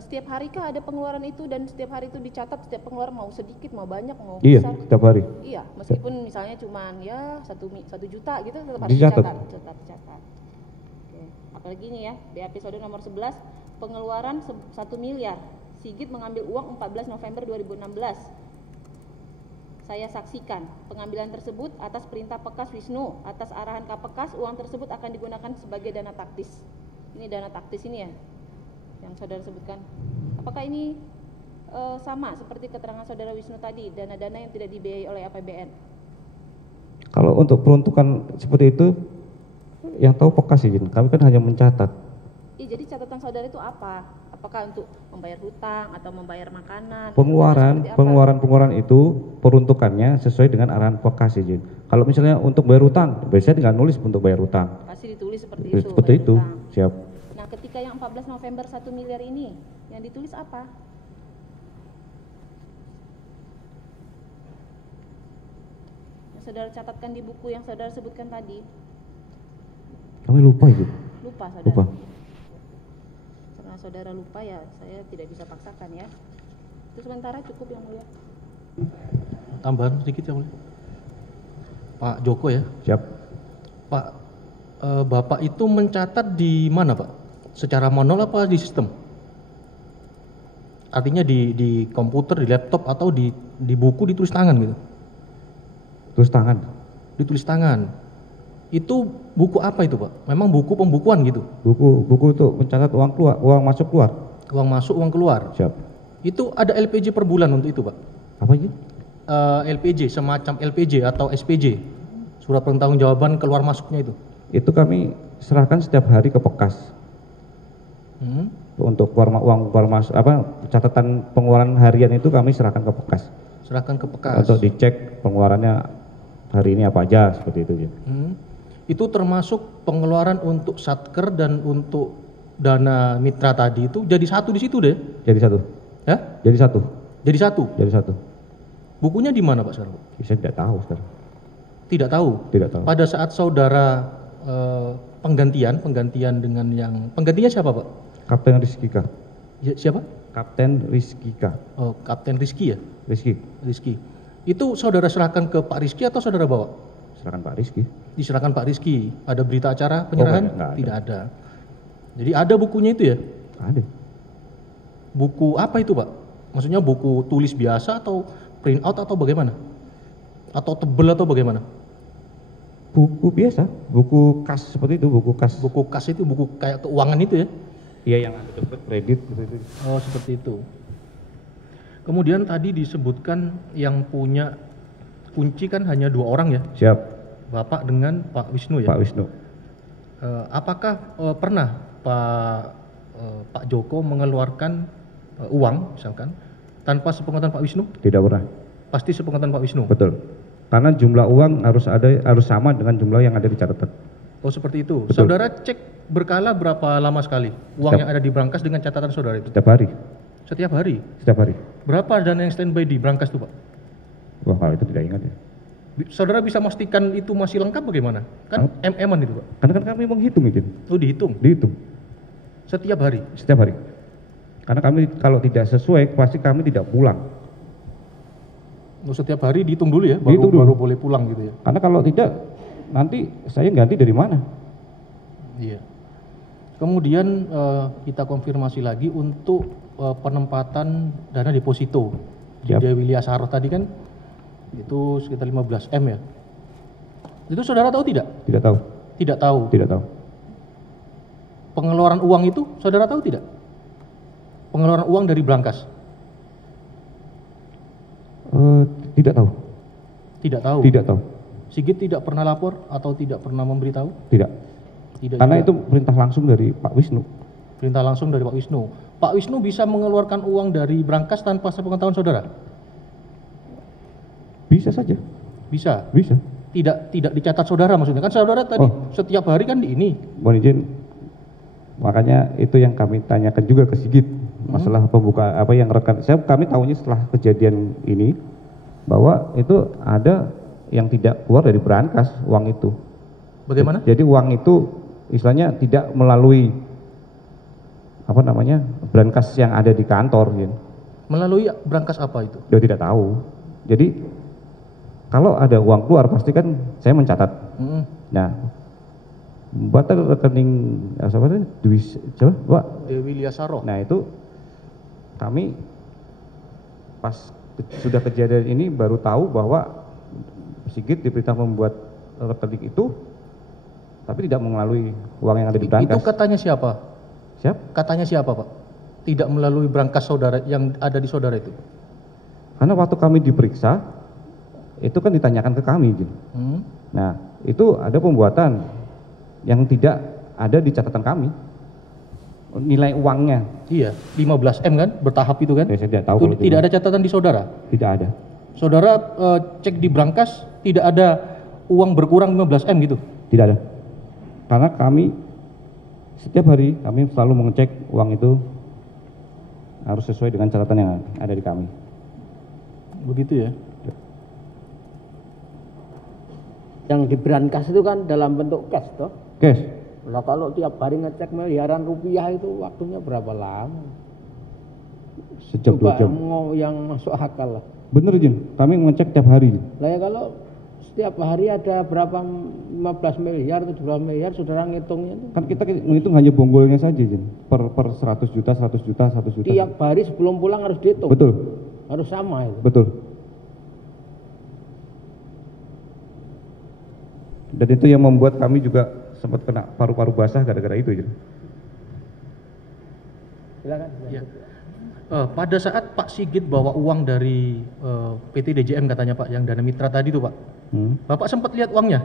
Setiap hari kah ada pengeluaran itu dan setiap hari itu dicatat setiap pengeluaran mau sedikit mau banyak mau Iya, besar? setiap hari. Iya, meskipun misalnya cuman ya 1 juta gitu tetap harus Dicatat. dicatat. Oke. Apalagi ini ya, BAP saudara nomor 11, pengeluaran 1 miliar. Sigit mengambil uang 14 November 2016. Saya saksikan pengambilan tersebut atas perintah Pekas Wisnu. Atas arahan Kapekas, uang tersebut akan digunakan sebagai dana taktis. Ini dana taktis ini ya, yang saudara sebutkan. Apakah ini sama seperti keterangan saudara Wisnu tadi, dana-dana yang tidak dibiayai oleh APBN? Kalau untuk peruntukan seperti itu, yang tahu Pekas, izin. Kami kan hanya mencatat. Iya, jadi catatan saudara itu apa? Apakah untuk membayar hutang atau membayar makanan? Seperti apa? Pengeluaran itu peruntukannya sesuai dengan arahan Pekas, izin. Kalau misalnya untuk bayar hutang, biasanya tinggal nulis untuk bayar hutang. Pasti ditulis seperti itu. Seperti bayar itu, hutang. siap. Nah, ketika yang 14 November 1 miliar ini, yang ditulis apa? Yang saudara catatkan di buku yang saudara sebutkan tadi. Kami lupa, izin. Lupa saudara? Lupa. Karena saudara lupa ya, saya tidak bisa paksakan ya. Itu sementara cukup yang mulia. Tambahan sedikit ya mulia. Pak Joko ya. Siap. Pak, Bapak itu mencatat di mana Pak? Secara manual apa di sistem? Artinya di komputer, di laptop atau di buku ditulis tangan gitu? Tulis tangan. Ditulis tangan. Itu buku apa itu Pak? Memang buku pembukuan gitu? Buku untuk mencatat uang keluar, uang masuk keluar. Uang masuk, uang keluar. Siap. Itu ada LPJ per bulan untuk itu Pak? Apa izin? LPJ, semacam LPJ atau SPJ, surat pertanggungjawaban keluar masuknya itu. Itu kami serahkan setiap hari ke Pekas. Untuk uang keluar masuk, catatan pengeluaran harian itu kami serahkan ke Pekas. Serahkan ke Pekas. Untuk dicek pengeluarannya hari ini apa aja, seperti itu ya. Itu termasuk pengeluaran untuk satker dan untuk dana mitra tadi itu jadi satu di situ deh. Jadi satu. Ya? Jadi satu. Jadi satu. Jadi satu. Bukunya di mana Pak sekarang? Saya tidak tahu sekarang. Tidak tahu. Tidak tahu. Pada saat saudara penggantian dengan yang penggantinya siapa Pak? Kapten Rizkika. Ya, siapa? Kapten Rizkika. Oh, Kapten Rizky ya? Rizky. Itu saudara serahkan ke Pak Rizky atau saudara bawa? Serahkan Pak Rizky. Diserahkan Pak Rizky. Ada berita acara penyerahan? Enggak ada. Tidak ada. Jadi ada bukunya itu ya? Ada. Buku apa itu Pak? Maksudnya buku tulis biasa atau print out atau bagaimana? Atau tebel atau bagaimana? Buku biasa, buku kas seperti itu, buku kas. Buku kas itu buku kayak keuangan itu ya? Iya, yang ada debit kredit seperti itu. Oh, seperti itu. Kemudian tadi disebutkan yang punya kunci kan hanya 2 orang ya? Siap. Bapak dengan Pak Wisnu ya? Pak Wisnu. Apakah pernah Pak Joko mengeluarkan uang misalkan tanpa sepengetahuan Pak Wisnu? Tidak pernah. Pasti sepengetahuan Pak Wisnu? Betul. Karena jumlah uang harus sama dengan jumlah yang ada di catatan. Oh, seperti itu. Betul. Saudara cek berkala berapa lama sekali uang yang ada di brankas dengan catatan saudara itu? Setiap hari. Setiap hari? Setiap hari. Berapa dana yang standby di brankas itu Pak? Wah, kalau itu tidak ingat ya. Saudara bisa memastikan itu masih lengkap bagaimana? Kan MM-an itu Pak? Karena kan kami menghitung itu. Oh, dihitung? Dihitung. Setiap hari? Setiap hari. Karena kami kalau tidak sesuai pasti kami tidak pulang. Setiap hari dihitung dulu ya, Dihitung dulu. baru boleh pulang gitu ya. Karena kalau tidak, nanti saya ganti dari mana? Iya. Kemudian kita konfirmasi lagi untuk penempatan dana deposito di Siap. Dewi Liasaro tadi kan itu sekitar 15 M ya. Itu saudara tahu tidak? Tidak tahu. Tidak tahu. Tidak tahu. Pengeluaran uang itu saudara tahu tidak? Pengeluaran uang dari brankas? Tidak tahu. Tidak tahu. Tidak tahu. Sigit tidak pernah lapor atau tidak pernah memberitahu? Tidak. Tidak. Karena juga. itu perintah langsung dari Pak Wisnu. Perintah langsung dari Pak Wisnu. Pak Wisnu bisa mengeluarkan uang dari brankas tanpa sepengetahuan saudara? Bisa saja. Bisa. Bisa. Tidak dicatat saudara maksudnya. Kan saudara tadi setiap hari kan di ini. Mohon izin. Makanya itu yang kami tanyakan juga ke Sigit. Masalah pembuka apa yang rekan. Kami tahunya setelah kejadian ini bahwa itu ada yang tidak keluar dari brankas uang itu. Bagaimana? Jadi uang itu istilahnya tidak melalui apa namanya brankas yang ada di kantor. Gitu. Melalui brankas apa itu? Dia tidak tahu. Jadi kalau ada uang keluar pasti kan saya mencatat. Nah, buat rekening apa itu? Coba, Pak. Dewi Liasaro. Nah, itu kami pas sudah kejadian ini baru tahu bahwa Sigit diperintah membuat rekening itu tapi tidak melalui uang yang ada di brankas. Itu katanya siapa? Siap? Katanya siapa, Pak? Tidak melalui brankas saudara yang ada di saudara itu. Karena waktu kami diperiksa itu kan ditanyakan ke kami, Jin. Nah, itu ada pembuatan yang tidak ada di catatan kami. Nilai uangnya. Iya, 15 M kan, bertahap itu kan? Saya tidak tahu. Itu kalau tidak ada catatan di saudara? Tidak ada. Saudara cek di brankas tidak ada uang berkurang 15 M gitu? Tidak ada. Karena kami setiap hari kami selalu mengecek uang itu harus sesuai dengan catatan yang ada di kami. Begitu ya? Yang di brankas itu kan dalam bentuk cash toh. Cash. Lah kalau tiap hari ngecek miliaran rupiah itu waktunya berapa lama? Sejam 2 jam. Yang masuk akal lah. Bener, Jin. Kami mengecek tiap hari. Lah ya kalau setiap hari ada berapa 15 miliar, 17 miliar, saudara ngitungnya itu. Kan kita menghitung hanya bonggolnya saja, Jin. Per 100 juta, 100 juta, 100 juta. Tiap hari sebelum pulang harus dihitung. Betul. Harus sama itu. Betul. Dan itu yang membuat kami juga sempat kena paru-paru basah gara-gara itu, Jin. Silakan. Ya. Pada saat Pak Sigit bawa uang dari PT DJM katanya Pak, yang dana mitra tadi tuh Pak, Bapak sempat lihat uangnya?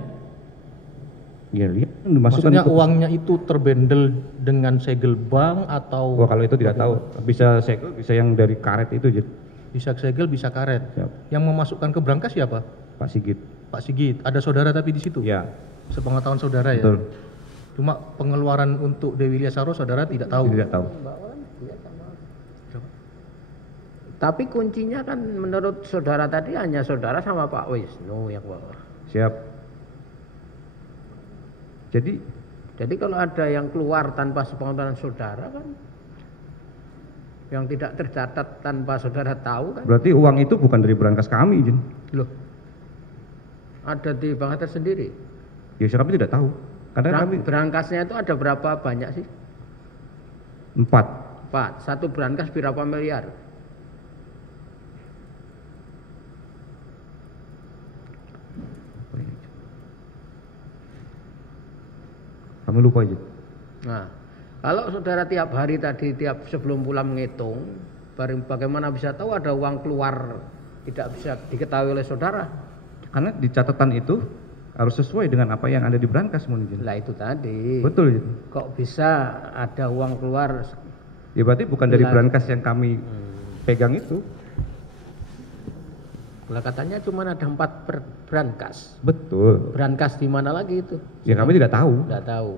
Ya, lihat. Maksudnya uangnya itu terbendel dengan segel bank atau? Wah, kalau itu tidak tahu. Bisa segel, bisa yang dari karet itu, Jin. Bisa segel, bisa karet. Siap. Yang memasukkan ke brankas siapa? Pak Sigit. Pak Sigit. Ada saudara tapi di situ? Ya. Sepengetahuan saudara ya? Betul. Cuma pengeluaran untuk Dewi Liasaro saudara tidak tahu? Tidak tahu. Tapi kuncinya kan menurut saudara tadi hanya saudara sama Pak Wisnu yang bawa. Siap. Jadi kalau ada yang keluar tanpa sepengetahuan saudara kan, yang tidak tercatat tanpa saudara tahu kan. Berarti uang itu bukan dari brankas kami, Jin. Loh, ada di bank tersendiri. Ya, kami tidak tahu. Karena kami Brankasnya itu ada berapa banyak sih? 4. Satu brankas berapa miliar? Kami lupa, Jin. Nah, kalau saudara tiap hari tadi tiap sebelum pulang menghitung, bagaimana bisa tahu ada uang keluar tidak bisa diketahui oleh saudara? Karena di catatan itu harus sesuai dengan apa yang ada di brankas, mohon izin. Lah itu tadi. Betul, Jin. Kok bisa ada uang keluar? Ya berarti bukan dari brankas yang kami pegang itu. Lah katanya cuma ada 4 brankas. Betul. Brankas di mana lagi itu? Ya kami tidak tahu. Tidak tahu.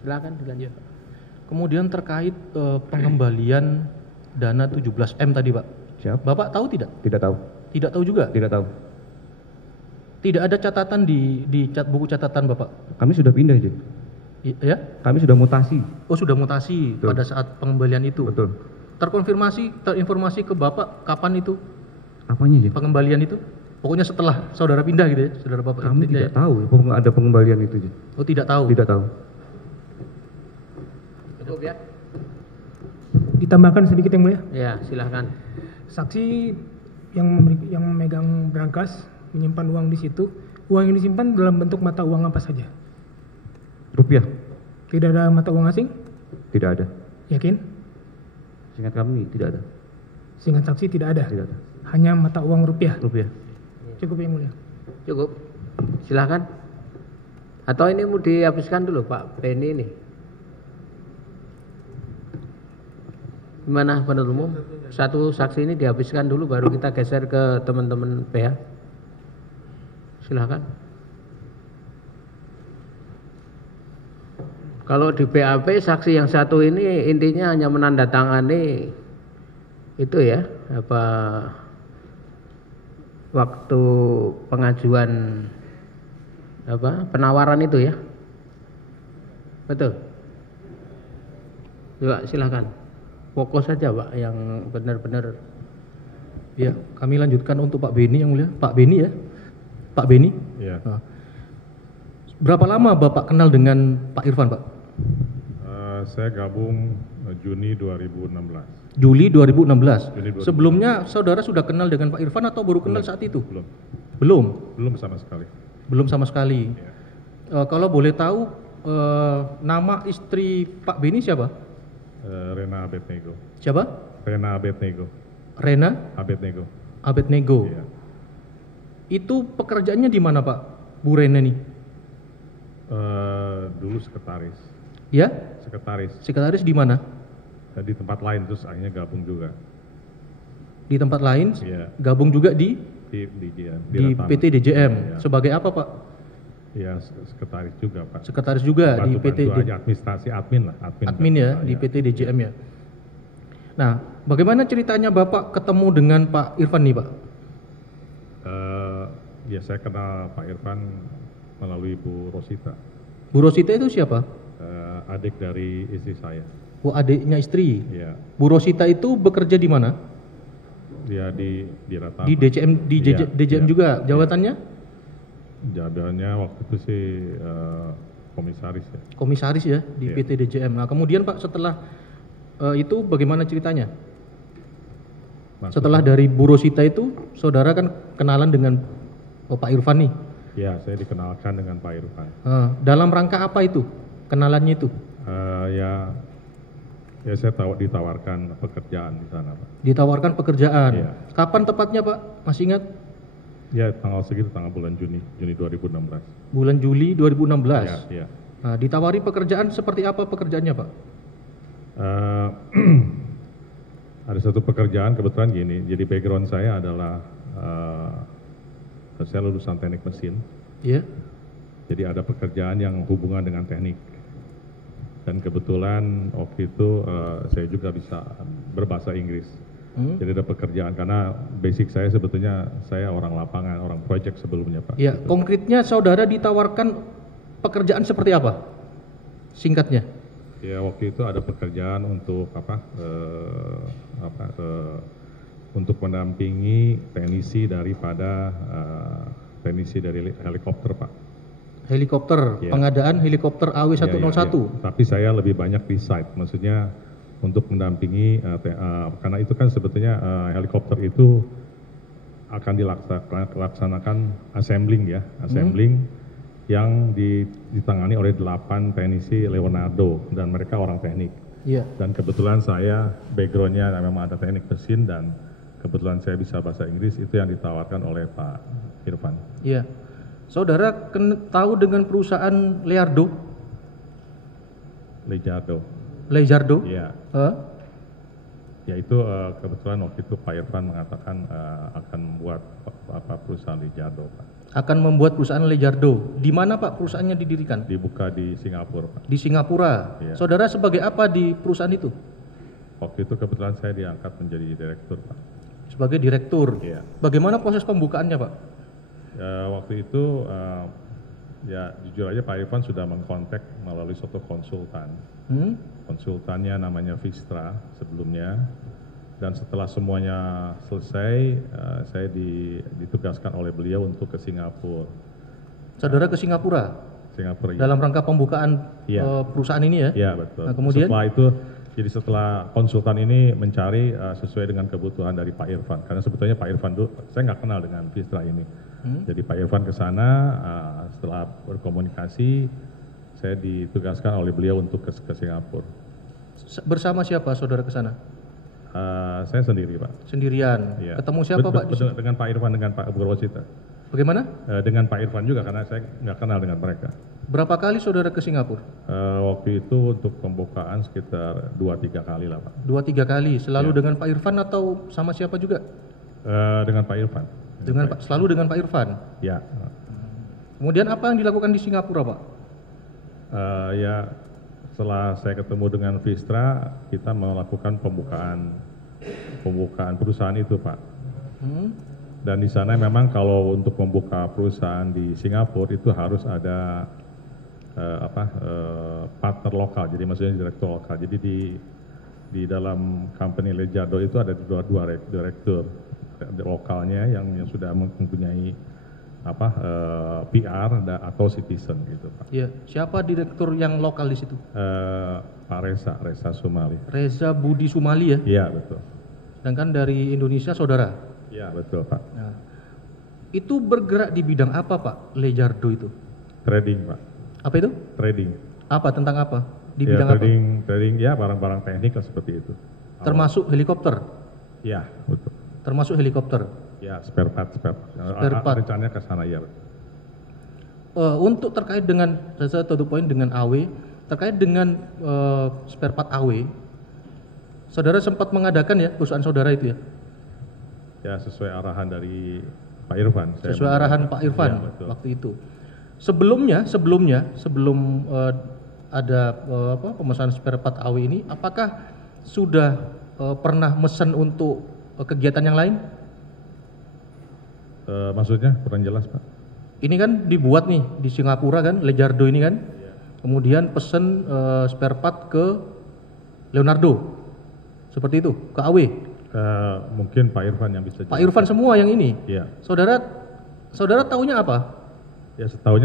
Silakan dilanjut. Kemudian terkait pengembalian dana 17 M tadi Pak. Siap. Bapak tahu tidak? Tidak tahu. Tidak tahu juga? Tidak tahu. Tidak ada catatan di buku catatan Bapak? Kami sudah pindah, Jin. Ya? Kami sudah mutasi. Oh, sudah mutasi. Betul. Pada saat pengembalian itu? Betul. terinformasi ke Bapak kapan itu Apanya ya? pengembalian itu? Pokoknya setelah saudara pindah gitu ya, saudara Bapak. Kami pindah tidak tahu ada pengembalian itu. Oh, tidak tahu. Tidak tahu. Cukup ya? Ditambahkan sedikit yang mulia. Ya, silahkan. Saksi yang memegang berangkas menyimpan uang di situ, uang yang disimpan dalam bentuk mata uang apa saja? Rupiah? Tidak ada mata uang asing? Tidak ada. Yakin? Seingat kami tidak ada. Seingat saksi tidak ada? Tidak ada. Hanya mata uang rupiah? Rupiah. Cukup yang mulia. Cukup. Silahkan. Atau ini mau dihapuskan dulu Pak Beni ini? Gimana penuntut umum? Satu saksi ini dihabiskan dulu baru kita geser ke teman-teman PH. Silahkan. Kalau di BAP saksi yang satu ini intinya hanya menandatangani itu ya, apa waktu pengajuan apa penawaran itu ya. Betul. Juga silahkan. Fokus saja Pak yang benar-benar. Ya, kami lanjutkan untuk Pak Beni yang mulia. Pak Beni ya. Pak Beni. Ya. Nah, berapa lama Bapak kenal dengan Pak Irfan, Pak? Saya gabung Juni 2016. Juli 2016. Juni 2016. Sebelumnya saudara sudah kenal dengan Pak Irfan atau baru kenal saat itu? Belum. Belum. Belum sama sekali. Belum sama sekali. Ya. Kalau boleh tahu nama istri Pak Beni siapa? Rena Abednego. Siapa? Rena Abednego. Rena Abednego. Abednego. Iya. Itu pekerjaannya di mana Pak? Bu Rena nih? Dulu sekretaris. Ya? Sekretaris. Sekretaris di mana? Di tempat lain terus akhirnya gabung juga. Di tempat lain? Iya. Gabung juga di Ratama. PT DJM. Iya. Sebagai apa Pak? Ya sekretaris juga Pak. Sekretaris juga di PT aja administrasi admin lah. Admin ya di PT DJM ya. Nah, bagaimana ceritanya Bapak ketemu dengan Pak Irfan nih Pak? Ya saya kenal Pak Irfan melalui Bu Rosita. Bu Rosita itu siapa? Adik dari istri saya. Oh, adiknya istri. Iya. Bu Rosita itu bekerja di mana? Dia di Ratama. Di DJM juga. Jabatannya? Jabatannya waktu itu sih komisaris ya. Komisaris ya di Iya. PT DJM. Nah, kemudian Pak setelah itu bagaimana ceritanya? Setelah dari Bu Rosita itu, saudara kan kenalan dengan Pak Irfan nih. Ya, saya dikenalkan dengan Pak Irfan. Dalam rangka apa itu? Kenalannya itu? Ya saya ditawarkan pekerjaan di sana Pak. Ditawarkan pekerjaan. Iya. Kapan tepatnya Pak? Masih ingat? Ya tanggal segitu, tanggal bulan Juni 2016. Bulan Juli 2016. Ya. Nah, ditawari pekerjaan seperti apa pekerjaannya Pak? Ada satu pekerjaan kebetulan gini. Jadi background saya adalah saya lulusan teknik mesin. Iya. Jadi ada pekerjaan yang hubungan dengan teknik. Dan kebetulan waktu itu saya juga bisa berbahasa Inggris. Jadi ada pekerjaan karena basic saya sebetulnya saya orang lapangan, orang project sebelumnya Pak. Iya, gitu. Konkretnya saudara ditawarkan pekerjaan seperti apa? Singkatnya. Ya waktu itu ada pekerjaan untuk untuk mendampingi teknisi daripada teknisi dari helikopter Pak. Helikopter, Ya. pengadaan helikopter AW101. Ya. Tapi saya lebih banyak di site, maksudnya untuk mendampingi karena itu kan sebetulnya helikopter itu akan dilaksanakan assembling ya, yang ditangani oleh 8 teknisi Leonardo dan mereka orang teknik. Iya. Dan kebetulan saya backgroundnya memang ada teknik mesin dan kebetulan saya bisa bahasa Inggris, itu yang ditawarkan oleh Pak Irfan. Iya. Saudara tahu dengan perusahaan Leonardo? Leonardo? Iya. Ya itu kebetulan waktu itu Pak Irfan mengatakan akan membuat perusahaan Leonardo Pak. Akan membuat perusahaan Leonardo. Di mana Pak perusahaannya didirikan? Dibuka di Singapura Pak. Di Singapura. Iya. Saudara sebagai apa di perusahaan itu? Waktu itu kebetulan saya diangkat menjadi direktur Pak. Sebagai direktur. Iya. Bagaimana proses pembukaannya Pak? Waktu itu ya jujur aja Pak Irfan sudah mengkontak melalui suatu konsultan konsultannya namanya Vistra sebelumnya, dan setelah semuanya selesai, saya ditugaskan oleh beliau untuk ke Singapura. Saudara ke Singapura? Singapura. Dalam rangka pembukaan perusahaan ini ya? Iya, betul. Nah, kemudian? Setelah konsultan ini mencari sesuai dengan kebutuhan dari Pak Irfan, karena sebetulnya Pak Irfan dulu saya nggak kenal dengan Vistra ini. Jadi Pak Irfan ke sana, setelah berkomunikasi, saya ditugaskan oleh beliau untuk ke Singapura. Bersama siapa saudara ke sana? Saya sendiri, Pak. Sendirian. Iya. Ketemu siapa, Pak? Dengan Pak Irfan, dengan Pak Purwosita. Bagaimana? Dengan Pak Irfan juga, karena saya nggak kenal dengan mereka. Berapa kali saudara ke Singapura? Waktu itu untuk pembukaan sekitar 2-3 kali lah, Pak. 2-3 kali. Selalu dengan Pak Irfan atau sama siapa juga? Dengan Pak Irfan. Selalu dengan Pak Irfan? Ya. Kemudian apa yang dilakukan di Singapura, Pak? Ya, setelah saya ketemu dengan Vistra, kita melakukan pembukaan perusahaan itu, Pak. Dan di sana memang kalau untuk membuka perusahaan di Singapura itu harus ada partner lokal, jadi maksudnya direktur lokal. Jadi di dalam company Lejardo itu ada dua direktur lokalnya yang sudah mempunyai PR atau citizen gitu, Pak. Iya. Siapa direktur yang lokal di situ? Pak Reza Sumali. Reza Budi Sumali ya? Iya, betul. Sedangkan dari Indonesia saudara? Iya, betul, Pak. Nah, itu bergerak di bidang apa, Pak, Lejardo itu? Trading, Pak. Apa itu? Trading. Apa, tentang apa? Di ya, bidang trading ya, barang-barang teknik lah seperti itu. Termasuk helikopter? Iya, betul. Termasuk helikopter? Ya, spare part. Rencananya ke sana, ya. Untuk terkait dengan, saya to the point dengan AW, terkait dengan spare part AW, saudara sempat mengadakan ya perusahaan saudara itu ya? Ya, sesuai arahan dari Pak Irfan. Sesuai arahan Pak Irfan ya, waktu itu. Sebelum ada pemesanan spare part AW ini, apakah sudah pernah mesen untuk kegiatan yang lain? Maksudnya kurang jelas, Pak. Ini kan dibuat nih di Singapura kan, Lejardo ini kan, kemudian pesen spare part ke Leonardo, seperti itu, ke AW. Mungkin Pak Irfan yang bisa. Pak Irfan semua yang ini. Iya. Saudara tahunya apa? Ya, setahu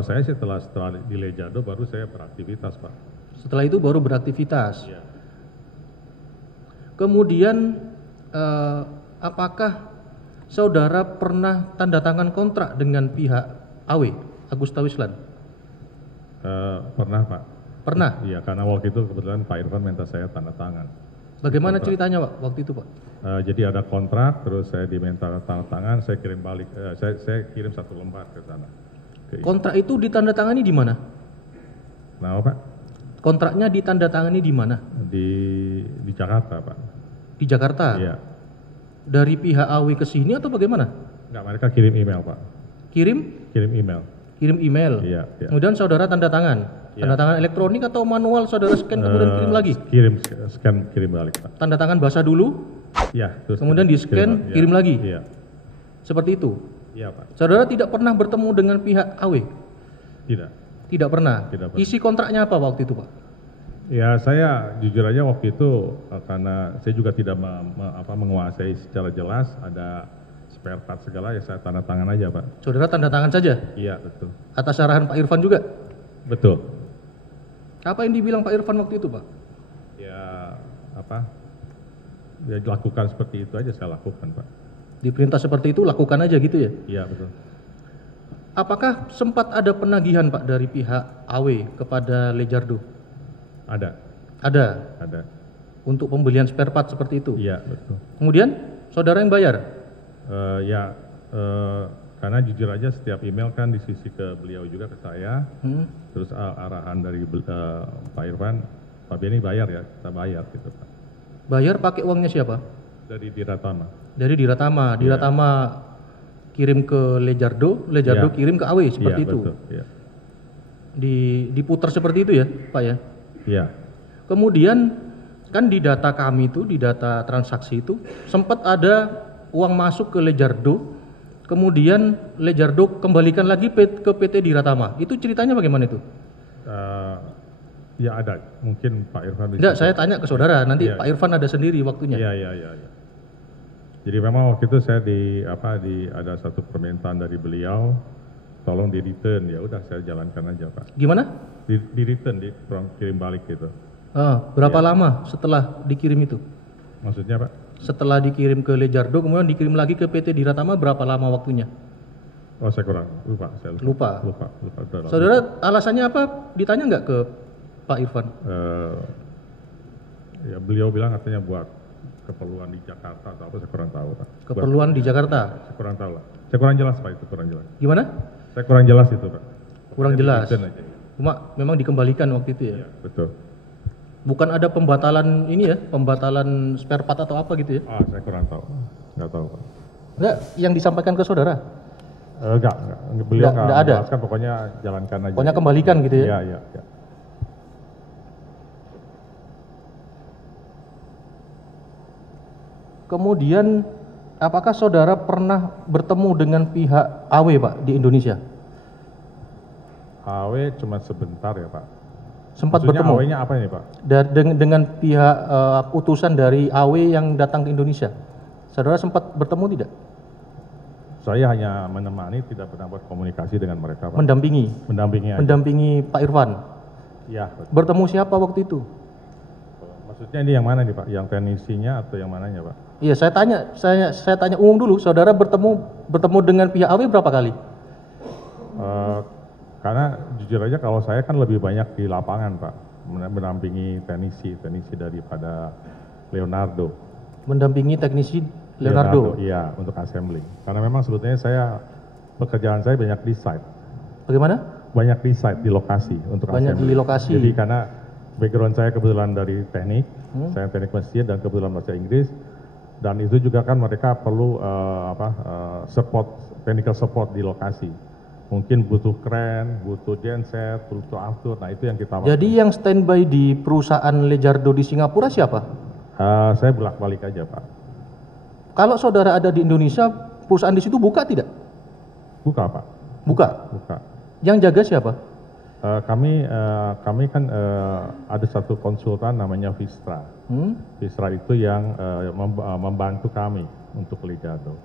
saya sih setelah di Lejardo baru saya beraktivitas, Pak. Setelah itu baru beraktivitas. Iya. Kemudian apakah saudara pernah tanda tangan kontrak dengan pihak AW, Agusta Wislan? Pernah, Pak. Pernah? Iya, karena waktu itu kebetulan Pak Irfan minta saya tanda tangan. Bagaimana ceritanya, Pak, waktu itu, Pak? Jadi ada kontrak, terus saya diminta tanda tangan, saya kirim balik, saya kirim 1 lembar ke sana. Kontrak itu ditandatangani di mana? Nah, Pak? Kontraknya ditandatangani di mana? Di Jakarta, Pak. Di Jakarta? Iya. Dari pihak AW ke sini atau bagaimana? Enggak, mereka kirim email, Pak. Kirim email. Kirim email. Iya. Kemudian saudara tanda tangan. Tanda tangan elektronik atau manual saudara scan kemudian kirim lagi? Kirim balik, Pak. Tanda tangan basah dulu? Iya. Kemudian di scan, kirim lagi? Iya. Seperti itu? Iya, Pak. Saudara tidak pernah bertemu dengan pihak AW? Tidak. Tidak pernah? Tidak pernah. Isi kontraknya apa waktu itu, Pak? Ya, saya jujur aja waktu itu karena saya juga tidak menguasai secara jelas, ada spare part segala, ya saya tanda tangan aja, Pak. Saudara tanda tangan saja? Iya, betul. Atas arahan Pak Irfan juga? Betul. Apa yang dibilang Pak Irfan waktu itu, Pak? Ya, ya lakukan seperti itu aja saya lakukan, Pak. Diperintah seperti itu, lakukan aja gitu ya? Iya, betul. Apakah sempat ada penagihan, Pak, dari pihak AW kepada Lejardo? Ada. Untuk pembelian spare part seperti itu? Iya, betul. Kemudian saudara yang bayar? Karena jujur aja setiap email kan disisi ke beliau juga ke saya. Terus arahan dari Pak Irfan, Pak Beni bayar ya, kita bayar gitu, Pak. Bayar pakai uangnya siapa? Dari Diratama. Dari Diratama. Diratama kirim ke Lejardo kirim ke AW seperti itu. Betul, iya. Diputar seperti itu ya, Pak ya? Iya. Kemudian kan di data kami itu, di data transaksi itu sempat ada uang masuk ke Lejardo, kemudian Lejardo kembalikan lagi ke PT Diratama. Itu ceritanya bagaimana itu? Ya ada, mungkin Pak Irfan bisa. Enggak, saya tanya ke saudara, nanti Iya. Pak Irfan ada sendiri waktunya. Iya. Jadi memang waktu itu saya ada satu permintaan dari beliau, tolong di return, ya udah saya jalankan aja Pak. Gimana? Di return, kirim balik gitu. Berapa lama setelah dikirim itu? Maksudnya Pak? Setelah dikirim ke Lejardo, kemudian dikirim lagi ke PT Diratama, berapa lama waktunya? Oh saya kurang, saya lupa. Lupa. Saudara alasannya apa? Ditanya nggak ke Pak Irfan? Ya beliau bilang katanya buat keperluan di Jakarta atau apa, saya kurang tahu Pak. Keperluan di Jakarta? Saya kurang tahu lah. Saya kurang jelas Pak, itu kurang jelas. Gimana? Saya kurang jelas itu Pak. Kurang jelas. Aja. Cuma memang dikembalikan waktu itu ya? Iya, betul. Bukan ada pembatalan ini ya, pembatalan spare part atau apa gitu ya? Saya kurang tahu. Nggak tahu Pak. Enggak, yang disampaikan ke saudara? Enggak. Beliau nggak ada. menjelaskan, pokoknya jalankan aja. Pokoknya kembalikan gitu ya? Iya. Kemudian, apakah saudara pernah bertemu dengan pihak AW Pak di Indonesia? AW cuma sebentar ya Pak. Sempat Maksudnya bertemu? AW-nya apa nih Pak? Dengan pihak utusan dari AW yang datang ke Indonesia. Saudara sempat bertemu tidak? Saya hanya menemani, tidak pernah berkomunikasi dengan mereka Pak. Mendampingi? Mendampingi aja. Mendampingi Pak Irfan? Iya. Betul. Bertemu siapa waktu itu? Maksudnya ini yang mana nih Pak? Yang teknisinya atau yang mananya Pak? Iya, saya tanya umum dulu. Saudara bertemu dengan pihak AW berapa kali? Karena jujur aja kalau saya kan lebih banyak di lapangan Pak, mendampingi teknisi daripada Leonardo. Mendampingi teknisi Leonardo? Iya, untuk assembly. Karena memang sebetulnya pekerjaan saya banyak di site. Bagaimana? Banyak di site, di lokasi untuk banyak assembly. Di lokasi. Jadi karena background saya kebetulan dari teknik, saya teknik mesin dan kebetulan bahasa Inggris, dan itu juga kan mereka perlu technical support di lokasi. Mungkin butuh kren, butuh genset, butuh aftur, nah itu yang kita maksud. Jadi yang standby di perusahaan Lejardo di Singapura siapa? Saya bolak-balik aja Pak. Kalau saudara ada di Indonesia, perusahaan di situ buka tidak? Buka Pak. Buka? Buka. Yang jaga siapa? Kami kan ada satu konsultan namanya Vistra. Vistra itu yang membantu kami untuk Lejardo.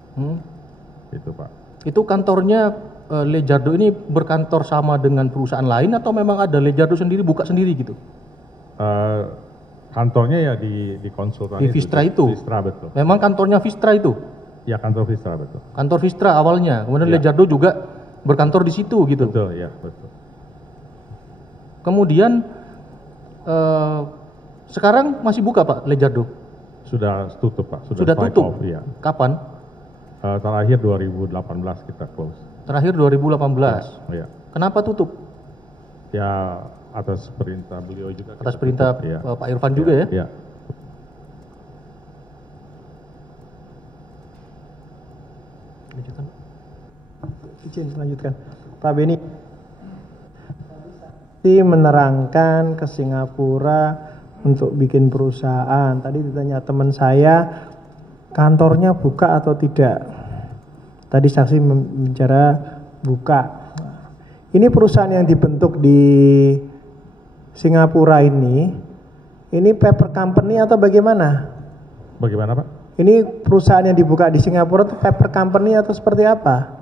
Itu Pak. Itu kantornya Lejardo ini berkantor sama dengan perusahaan lain atau memang ada Lejardo sendiri buka sendiri gitu? Kantornya ya di konsultan di Vistra itu. Vistra betul. Memang kantornya Vistra itu? Ya kantor Vistra betul. Kantor Vistra awalnya, kemudian ya. Lejardo juga berkantor di situ gitu? Betul ya betul. Kemudian sekarang masih buka Pak Lejardo? Sudah tutup Pak. Sudah tutup? Off, ya. Kapan? Terakhir 2018 kita close. Terakhir 2018? Ya. Kenapa tutup? Ya atas perintah beliau juga. Atas perintah tutup, ya. Pak Irfan juga ya? Ya. Izin melanjutkan. Pak Beni menerangkan ke Singapura untuk bikin perusahaan. Tadi ditanya teman saya, kantornya buka atau tidak? Tadi saksi bicara buka. Ini perusahaan yang dibentuk di Singapura ini paper company atau bagaimana? Bagaimana Pak? Ini perusahaan yang dibuka di Singapura itu paper company atau seperti apa?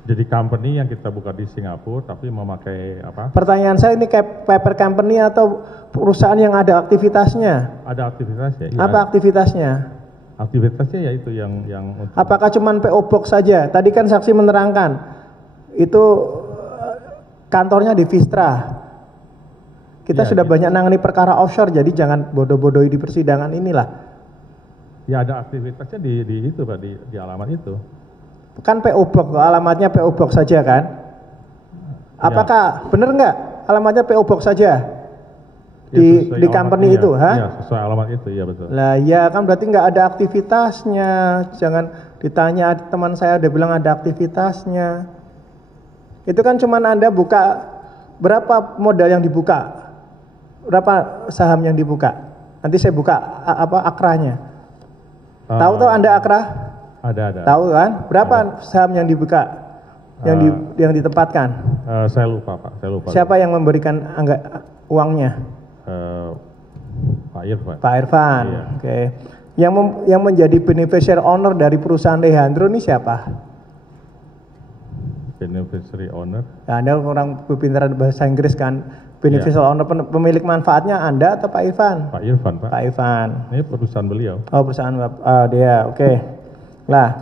Jadi company yang kita buka di Singapura tapi memakai apa? Pertanyaan saya ini paper company atau perusahaan yang ada aktivitasnya? Ada aktivitasnya. Ya, apa aktivitasnya? Aktivitasnya yaitu yang untuk... Apakah cuma PO Box saja? Tadi kan saksi menerangkan itu kantornya di Vistra. Kita sudah banyak nangani perkara offshore, jadi jangan bodoh-bodohi di persidangan inilah. Ya ada aktivitasnya di itu Pak, di alamat itu. Kan PO Box, alamatnya PO Box saja kan? Apakah benar nggak alamatnya PO Box saja? Di company itu, ha? Iya, sesuai alamat itu, ya betul. Lah ya kan berarti nggak ada aktivitasnya. Jangan ditanya, teman saya udah bilang ada aktivitasnya. Itu kan cuman Anda buka, berapa modal yang dibuka? Berapa saham yang dibuka? Nanti saya buka akranya. Tahu Anda akra? Ada. Tahu kan? Berapa saham yang dibuka? Yang ditempatkan? Saya lupa Pak, saya lupa. Siapa yang memberikan uangnya? Pak Irfan. Pak Irfan. Iya. Oke. Yang menjadi beneficiary owner dari perusahaan Leandro ini siapa? Beneficiary owner. Ya, Anda orang pintaran bahasa Inggris kan. Beneficial owner pemilik manfaatnya Anda atau Pak Irfan? Pak Irfan, Pak. Pak Irfan. Ini perusahaan beliau. Oh, perusahaan dia. Oke. Lah,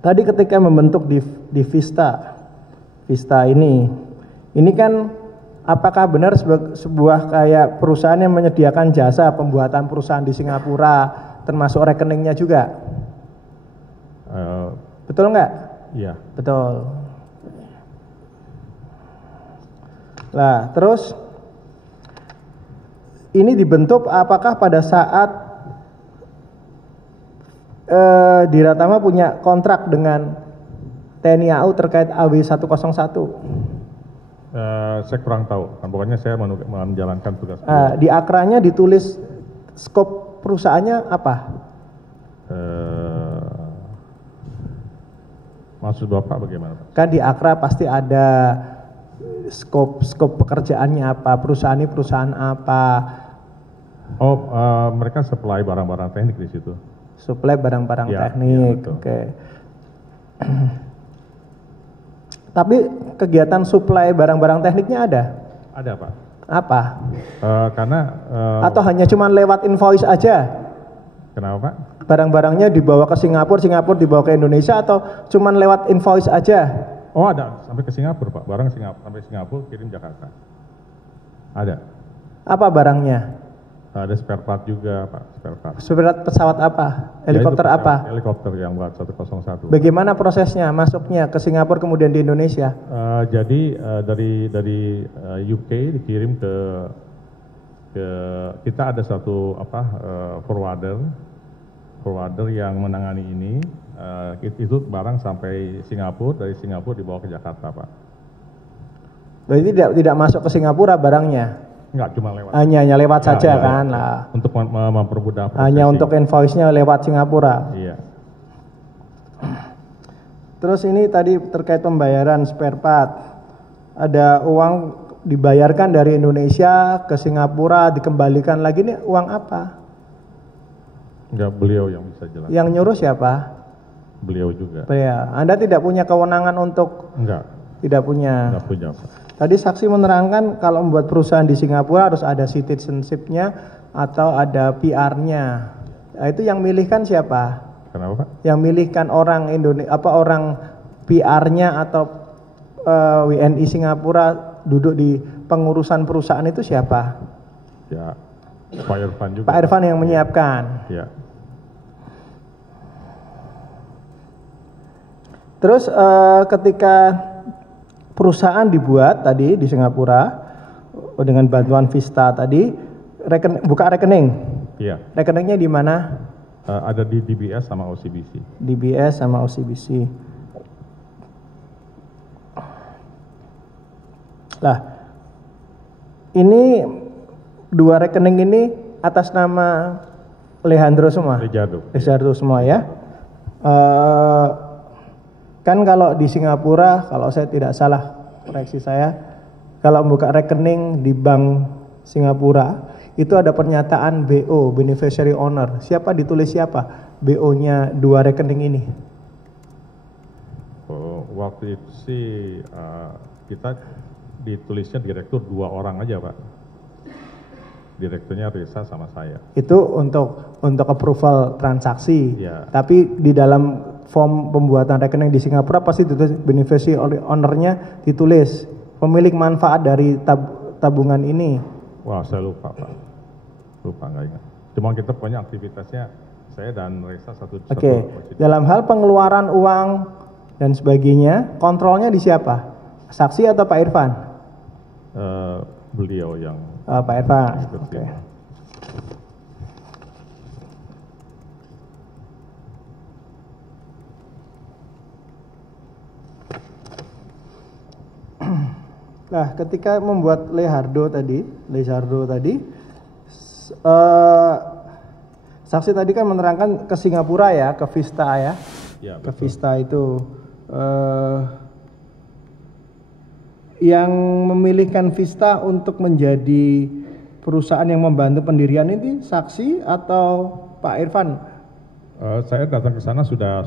tadi ketika membentuk di Vista ini kan apakah benar sebuah kayak perusahaan yang menyediakan jasa pembuatan perusahaan di Singapura, termasuk rekeningnya juga? Betul nggak? Iya. Betul. Lah, terus ini dibentuk apakah pada saat Diratama punya kontrak dengan TNI AU terkait AW101? Saya kurang tahu. Pokoknya saya menjalankan tugas. Di akranya ditulis skop perusahaannya apa? Maksud Bapak bagaimana, Pak? Kan di akra pasti ada skop pekerjaannya apa, perusahaan ini perusahaan apa. Mereka supply barang-barang teknik di situ. Supply barang-barang Ya, teknik. ya, Oke. Tapi kegiatan supply barang-barang tekniknya ada? Ada, Pak. Apa? Atau hanya cuma lewat invoice aja? Kenapa, Pak? Barang-barangnya dibawa ke Singapura dibawa ke Indonesia, atau cuma lewat invoice aja? Oh, ada sampai ke Singapura, Pak. Barang sampai Singapura kirim Jakarta. Ada. Apa barangnya? Ada spare part juga, Pak. Spare part pesawat apa? Helikopter apa? Helikopter yang buat 101. Bagaimana prosesnya masuknya ke Singapura kemudian di Indonesia? Jadi dari UK dikirim ke kita ada satu forwarder yang menangani ini. Itu barang sampai Singapura, dari Singapura dibawa ke Jakarta, Pak. Berarti tidak masuk ke Singapura barangnya? Enggak, cuma lewat. Hanya lewat saja kan lah. Untuk mempermudah prosesing. Hanya untuk invoice-nya lewat Singapura. Iya. Terus ini tadi terkait pembayaran spare part. Ada uang dibayarkan dari Indonesia ke Singapura, dikembalikan lagi, ini uang apa? Enggak, beliau yang bisa jelaskan. Yang nyuruh siapa? Beliau juga. Ya, Anda tidak punya kewenangan untuk? Enggak. Tidak punya. Enggak punya, Pak. Tadi saksi menerangkan kalau membuat perusahaan di Singapura harus ada citizenship-nya atau ada PR-nya. Nah, itu yang milihkan siapa? Kenapa, Pak? Yang milihkan orang Indonesia, orang PR-nya atau WNI Singapura duduk di pengurusan perusahaan itu siapa? Ya, Pak Irfan juga. Pak Irfan yang menyiapkan. Ya. Terus ketika perusahaan dibuat tadi di Singapura dengan bantuan Vista tadi, buka rekening. Iya. Rekeningnya di mana? Ada di DBS sama OCBC. DBS sama OCBC. Lah, ini dua rekening ini atas nama Leandro semua. Leandro semua ya. Kan kalau di Singapura, kalau saya tidak salah, koreksi saya, kalau membuka rekening di bank Singapura, itu ada pernyataan BO, beneficiary owner. Siapa ditulis siapa? BO-nya dua rekening ini. Waktu itu sih kita ditulisnya direktur 2 orang aja, Pak. Direkturnya Risa sama saya. Itu untuk approval transaksi. Ya. Tapi di dalam form pembuatan rekening di Singapura pasti ditulis beneficiary owner-nya, ditulis pemilik manfaat dari tabungan ini. Wah, saya lupa, Pak. Lupa, nggak ingat. Cuma kita punya aktivitasnya, saya dan Risa satu. Oke. Dalam hal pengeluaran uang dan sebagainya, kontrolnya di siapa? Saksi atau Pak Irfan? Beliau yang. Pak Irfan. Oke. Nah, ketika membuat Leonardo tadi, saksi tadi kan menerangkan ke Singapura ya, ke Vista ya, Ya, ke Vista itu. yang memilihkan Vista untuk menjadi perusahaan yang membantu pendirian ini saksi atau Pak Irfan? Saya datang ke sana sudah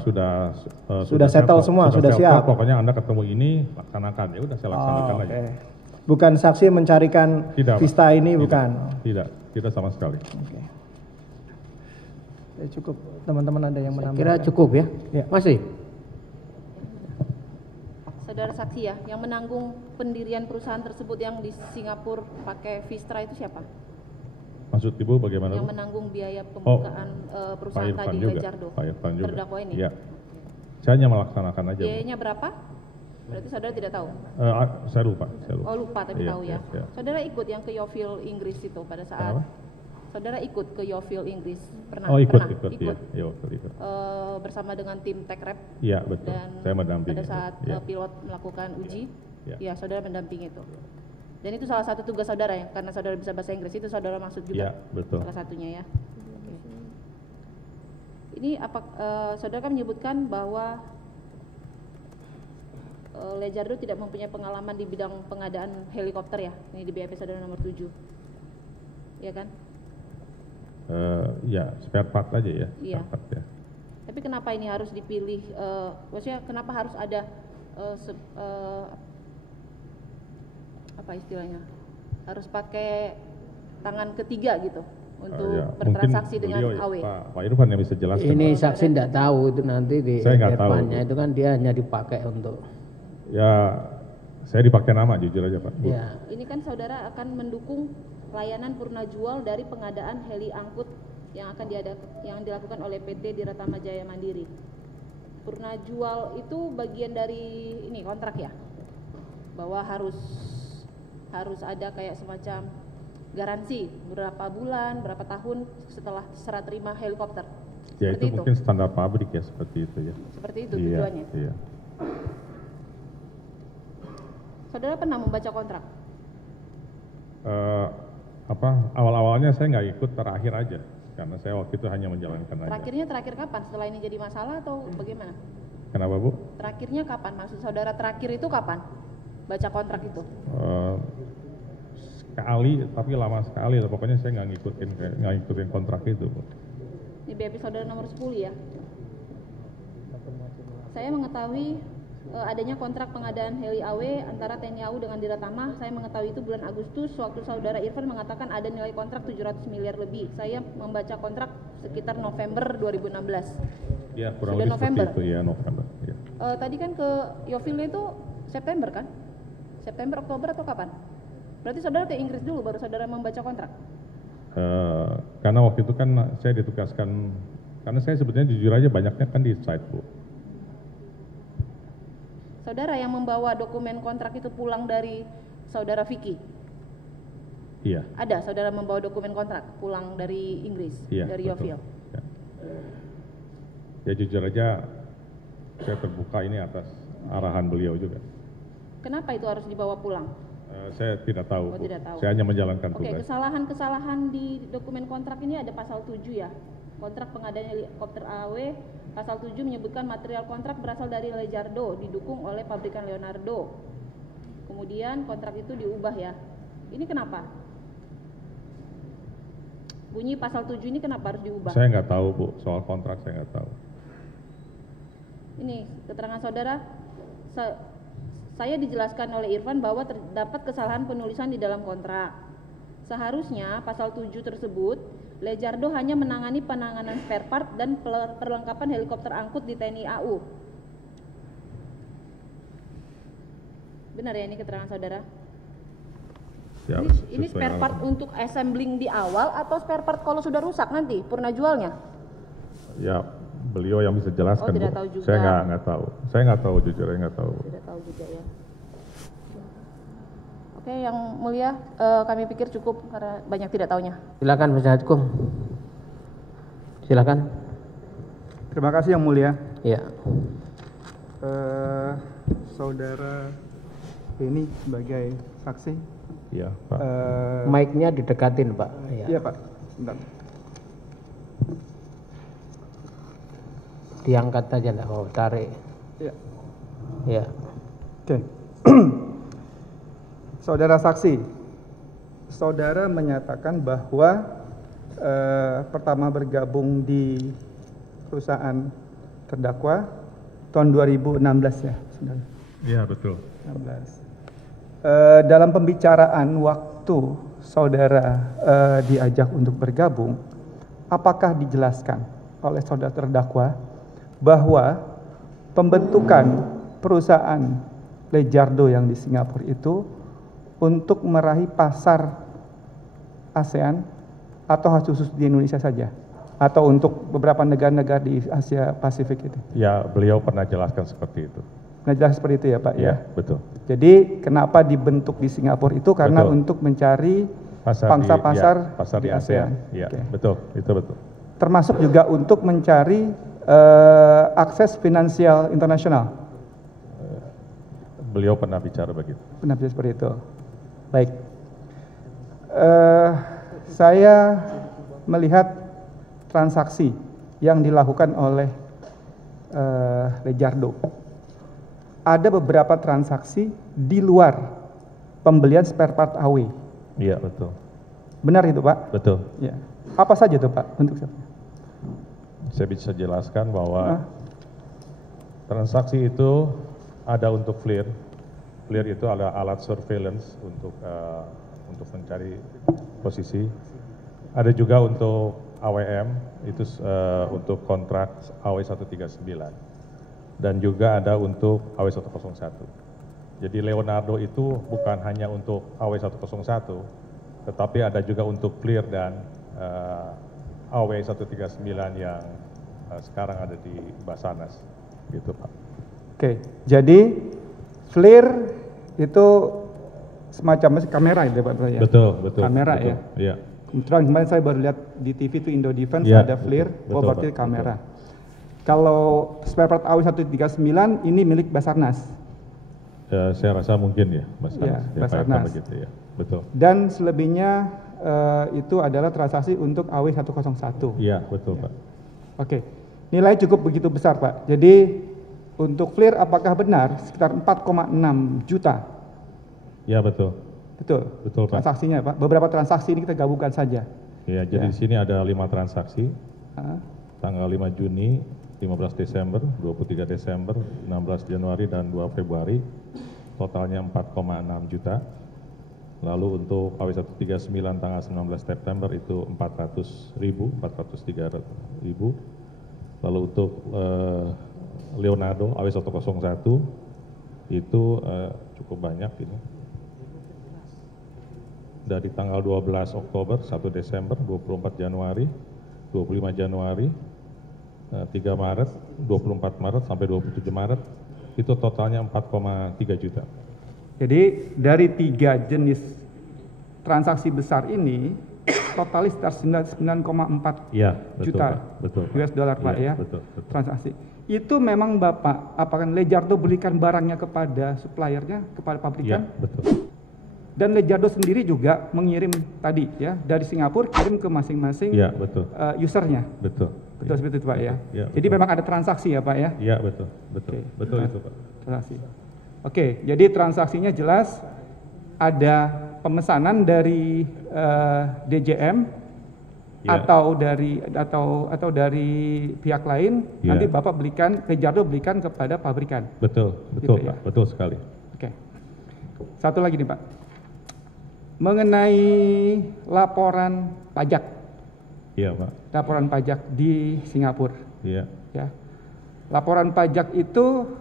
settle semua, sudah siap. Pokoknya Anda ketemu ini laksanakan, ya udah saya laksanakan aja. Bukan saksi yang mencarikan Vista ini, bukan? Tidak sama sekali. Okay. Ya, cukup, teman-teman ada yang menambahkan? Kira cukup ya? Masih? Saudara saksi ya, yang menanggung pendirian perusahaan tersebut yang di Singapura pakai Vistra itu siapa? Maksud Ibu bagaimana? Yang menanggung biaya pembukaan perusahaan tadi, Lejardo. Pak Irfan juga. Terdakwa ini? Iya. Saya hanya melaksanakan aja. Biayanya berapa? Berarti saudara tidak tahu? Saya lupa. Oh lupa, tapi tahu ya. Saudara ikut yang ke Yeovil Inggris itu pada saat... Saudara ikut ke Yeovil Inggris? Pernah? Ikut. Iya, ikut. Bersama dengan tim TechRep? Iya, betul. Dan saya mendampingi. Pada saat pilot melakukan uji? Iya, saudara mendampingi itu. Dan itu salah satu tugas saudara ya, karena saudara bisa bahasa Inggris, itu saudara maksud juga? Iya, betul. Salah satunya ya. Ini saudara kan menyebutkan bahwa Lejardo tidak mempunyai pengalaman di bidang pengadaan helikopter ya, ini di BAP saudara nomor 7. Iya kan? Ya, spare part aja ya. Iya. Spare part, ya. Tapi kenapa ini harus dipilih, maksudnya kenapa harus ada apa istilahnya, harus pakai tangan ketiga gitu untuk bertransaksi dengan AW. Pak Irfan yang bisa jelaskan. Ini saksi tidak tahu itu nanti di Irfannya itu kan dia hanya dipakai untuk. Ya, saya dipakai nama jujur aja Pak. Ya. Ini kan saudara akan mendukung layanan purna jual dari pengadaan heli angkut yang akan dilakukan oleh PT Diratama Jaya Mandiri. Purna jual itu bagian dari ini kontrak ya, bahwa harus ada kayak semacam garansi berapa bulan, berapa tahun setelah serah terima helikopter. Ya itu mungkin standar pabrik ya, seperti itu ya. Seperti itu tujuannya. Iya. Saudara pernah membaca kontrak? Awal-awalnya saya nggak ikut, terakhir aja karena saya waktu itu hanya menjalankan aja. Terakhir kapan? Setelah ini jadi masalah atau bagaimana? Kenapa Bu? Terakhirnya kapan? Maksud saudara terakhir itu kapan? Baca kontrak itu? Sekali, tapi lama sekali. Pokoknya saya nggak ngikutin kontrak itu Bu. Ini BAP saudara nomor 10 ya. Saya mengetahui adanya kontrak pengadaan heli AW antara TNI AU dengan Diratama. Saya mengetahui itu bulan Agustus waktu saudara Irfan mengatakan ada nilai kontrak 700 miliar lebih. Saya membaca kontrak sekitar November 2016. Ya, kurang lebih November. Seperti itu ya, November. Ya. Tadi kan ke Yeovil itu September kan? September, Oktober atau kapan? Berarti saudara ke Inggris dulu baru saudara membaca kontrak? Karena waktu itu kan saya ditugaskan, karena saya sebetulnya jujur aja banyaknya kan di site Bu. Saudara yang membawa dokumen kontrak itu pulang dari saudara Vicky? Iya. Ada saudara membawa dokumen kontrak pulang dari Inggris, dari Yeovil? Ya. Ya jujur aja saya terbuka ini atas arahan beliau juga. Kenapa itu harus dibawa pulang? Saya tidak tahu, Bu. Tidak tahu. Saya hanya menjalankan tugas. Oke, kesalahan-kesalahan di dokumen kontrak ini ada pasal 7 ya. Kontrak pengadaan helikopter AW, pasal 7 menyebutkan material kontrak berasal dari Lejardo, didukung oleh pabrikan Leonardo. Kemudian kontrak itu diubah ya. Ini kenapa? Bunyi pasal 7 ini kenapa harus diubah? Saya nggak tahu Bu, soal kontrak saya nggak tahu. Ini keterangan saudara, saya dijelaskan oleh Irfan bahwa terdapat kesalahan penulisan di dalam kontrak. Seharusnya pasal 7 tersebut, Lejardo hanya menangani penanganan spare part dan perlengkapan helikopter angkut di TNI AU. Benar ya ini keterangan saudara? Ya, ini spare part untuk assembling di awal atau spare part kalau sudah rusak nanti purna jualnya? Ya beliau yang bisa jelaskan. Tidak tahu juga. Saya nggak tahu. Saya nggak tahu jujur, saya nggak tahu. Tidak tahu juga ya. Oke, yang mulia, kami pikir cukup karena banyak tidak tahunya. Silakan penasihat hukum. Silakan. Terima kasih yang mulia. Iya. Saudara ini sebagai saksi. Iya Pak. Mic-nya didekatin Pak. Iya Pak. Bentar. Diangkat aja lah, tarik. Iya. Iya. Oke. Saudara saksi, saudara menyatakan bahwa pertama bergabung di perusahaan terdakwa tahun 2016 ya, saudara? Iya, betul. 16. Dalam pembicaraan waktu saudara diajak untuk bergabung, apakah dijelaskan oleh saudara terdakwa bahwa pembentukan perusahaan Lejardo yang di Singapura itu untuk meraih pasar ASEAN atau khusus di Indonesia saja? Atau untuk beberapa negara-negara di Asia Pasifik itu? Ya, beliau pernah jelaskan seperti itu. Pernah jelas seperti itu ya Pak? Ya, betul. Jadi kenapa dibentuk di Singapura itu karena betul. Untuk mencari pangsa pasar di ASEAN. Ya, Oke. betul, itu betul. Termasuk juga untuk mencari akses finansial internasional. Beliau pernah bicara begitu. Pernah bicara seperti itu. Baik. Saya melihat transaksi yang dilakukan oleh Lejardo. Ada beberapa transaksi di luar pembelian spare part AW. Iya, betul. Benar itu Pak? Betul. Ya. Apa saja itu Pak untuk siapa? Saya bisa jelaskan bahwa transaksi itu ada untuk FLIR. FLIR itu adalah alat surveillance untuk mencari posisi. Ada juga untuk AWM, itu untuk kontrak AW139. Dan juga ada untuk AW101. Jadi Leonardo itu bukan hanya untuk AW101, tetapi ada juga untuk FLIR dan AW139 yang sekarang ada di Basarnas, gitu Pak. Oke, jadi FLIR itu semacam kamera itu Pak ya? Betul, betul. Kamera betul, ya? Iya. Kebetulan kemarin saya baru lihat di TV itu Indo Defense Ya, ada FLIR, betul, berarti Pak, kamera. Kalau spare part AW139 ini milik Basarnas. Saya rasa mungkin ya, Basarnas. Ya, Basarnas. Begitu ya, betul. Dan selebihnya itu adalah transaksi untuk AW101. Iya, betul Pak. Oke, nilai cukup begitu besar Pak. Jadi untuk FLIR apakah benar sekitar 4,6 juta? Ya, betul. Betul. Betul Pak. Transaksinya Pak. Beberapa transaksi ini kita gabungkan saja. Ya, jadi di sini ada 5 transaksi. Tanggal 5 Juni, 15 Desember, 23 Desember, 16 Januari dan 2 Februari. Totalnya 4,6 juta. Lalu untuk AW139 tanggal 19 September itu 403.000. Lalu untuk Leonardo AW101 itu cukup banyak ini. Dari tanggal 12 Oktober, 1 Desember, 24 Januari, 25 Januari, 3 Maret, 24 Maret sampai 27 Maret, itu totalnya 4,3 juta. Jadi dari 3 jenis transaksi besar ini, totalnya sekitar 9,4 ya, betul, juta Pak. Betul, US dollar Pak ya, betul, betul. transaksi. Itu memang Bapak, apakah Lejardo belikan barangnya kepada suppliernya, kepada pabrikan? Ya, betul. Dan Lejardo sendiri juga mengirim tadi ya, dari Singapura kirim ke masing-masing ya, betul. Usernya. Betul. Betul seperti itu Pak ya. Ya, jadi memang ada transaksi ya Pak ya? Iya, betul. Betul. Oke. Betul itu Pak. Transaksi. Oke, jadi transaksinya jelas ada pemesanan dari DJM ya. atau dari pihak lain, ya. nanti Bapak belikan, Lejardo belikan kepada pabrikan. Betul, betul gitu, Pak, ya? betul sekali. Oke. Satu lagi nih Pak, mengenai laporan pajak. Iya Pak. Laporan pajak di Singapura. Iya. Ya. Laporan pajak itu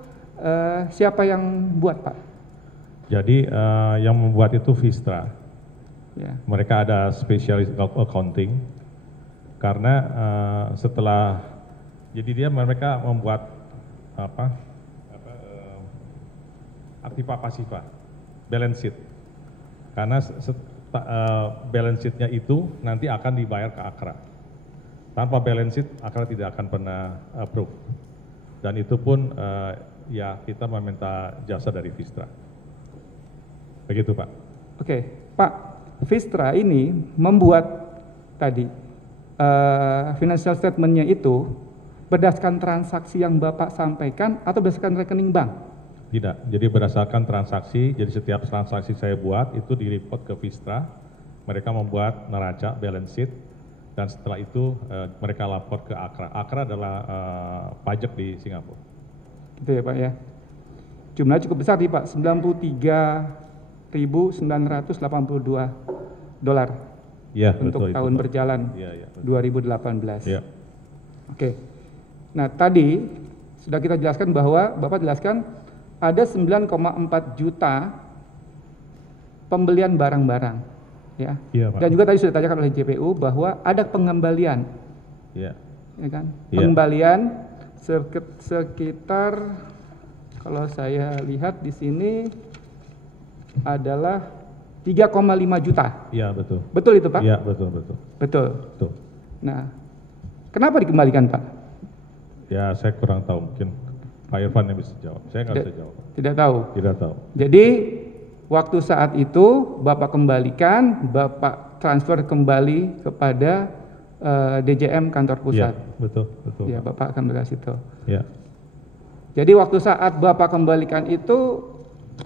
siapa yang buat Pak? Jadi yang membuat itu Vistra. Ya. Mereka ada spesialis accounting karena setelah jadi mereka membuat aktiva pasiva, balance sheet. Karena balance sheet-nya itu nanti akan dibayar ke Akra. Tanpa balance sheet, Akra tidak akan pernah approve. Dan itu pun ya kita meminta jasa dari Vistra. Begitu Pak. Oke, Pak, Vistra ini membuat tadi financial statement-nya itu berdasarkan transaksi yang Bapak sampaikan atau berdasarkan rekening bank? Tidak, jadi berdasarkan transaksi, jadi setiap transaksi saya buat itu di-report ke Vistra, mereka membuat neraca, balance sheet, dan setelah itu mereka lapor ke AKRA. AKRA adalah pajak di Singapura. Gitu ya Pak ya. Jumlahnya cukup besar nih Pak, 93.982 dolar Ya, untuk betul, tahun itu, berjalan ya, 2018. Ya. Oke. Nah tadi sudah kita jelaskan bahwa Bapak jelaskan ada 9,4 juta pembelian barang-barang, ya. Iya, Pak. Dan juga tadi sudah ditanyakan oleh JPU bahwa ada pengembalian, Ya. ya kan? Iya. Pengembalian sekitar kalau saya lihat di sini adalah 3,5 juta. Iya, betul. Betul itu Pak? Iya, betul, betul. Betul. Betul. Nah, kenapa dikembalikan Pak? Ya, saya kurang tahu, mungkin Pak Irfan yang bisa jawab. Saya nggak bisa jawab. Tidak tahu. Tidak tahu. Jadi waktu saat itu Bapak kembalikan, Bapak transfer kembali kepada DJM kantor pusat. Ya, betul, betul. Ya, Bapak akan berkas itu. Ya. Jadi waktu saat Bapak kembalikan itu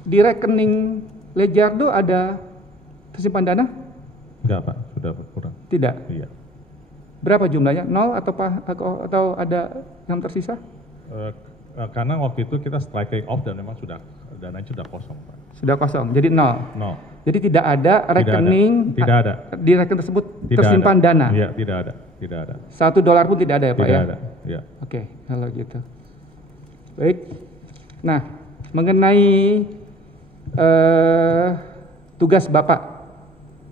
di rekening Lejardo ada tersimpan dana? Enggak Pak, sudah berkurang. Tidak. Iya. Berapa jumlahnya? 0 atau ada yang tersisa? Karena waktu itu kita striking off dan memang sudah dananya sudah kosong Pak. Sudah kosong, jadi 0. Jadi tidak ada rekening tidak ada. Di rekening tersebut Tidak tersimpan ada. dana. Iya, tidak ada, tidak ada. $1 pun tidak ada ya Pak tidak ya? Ada, ya. Oke, kalau gitu. Baik. Nah, mengenai tugas Bapak,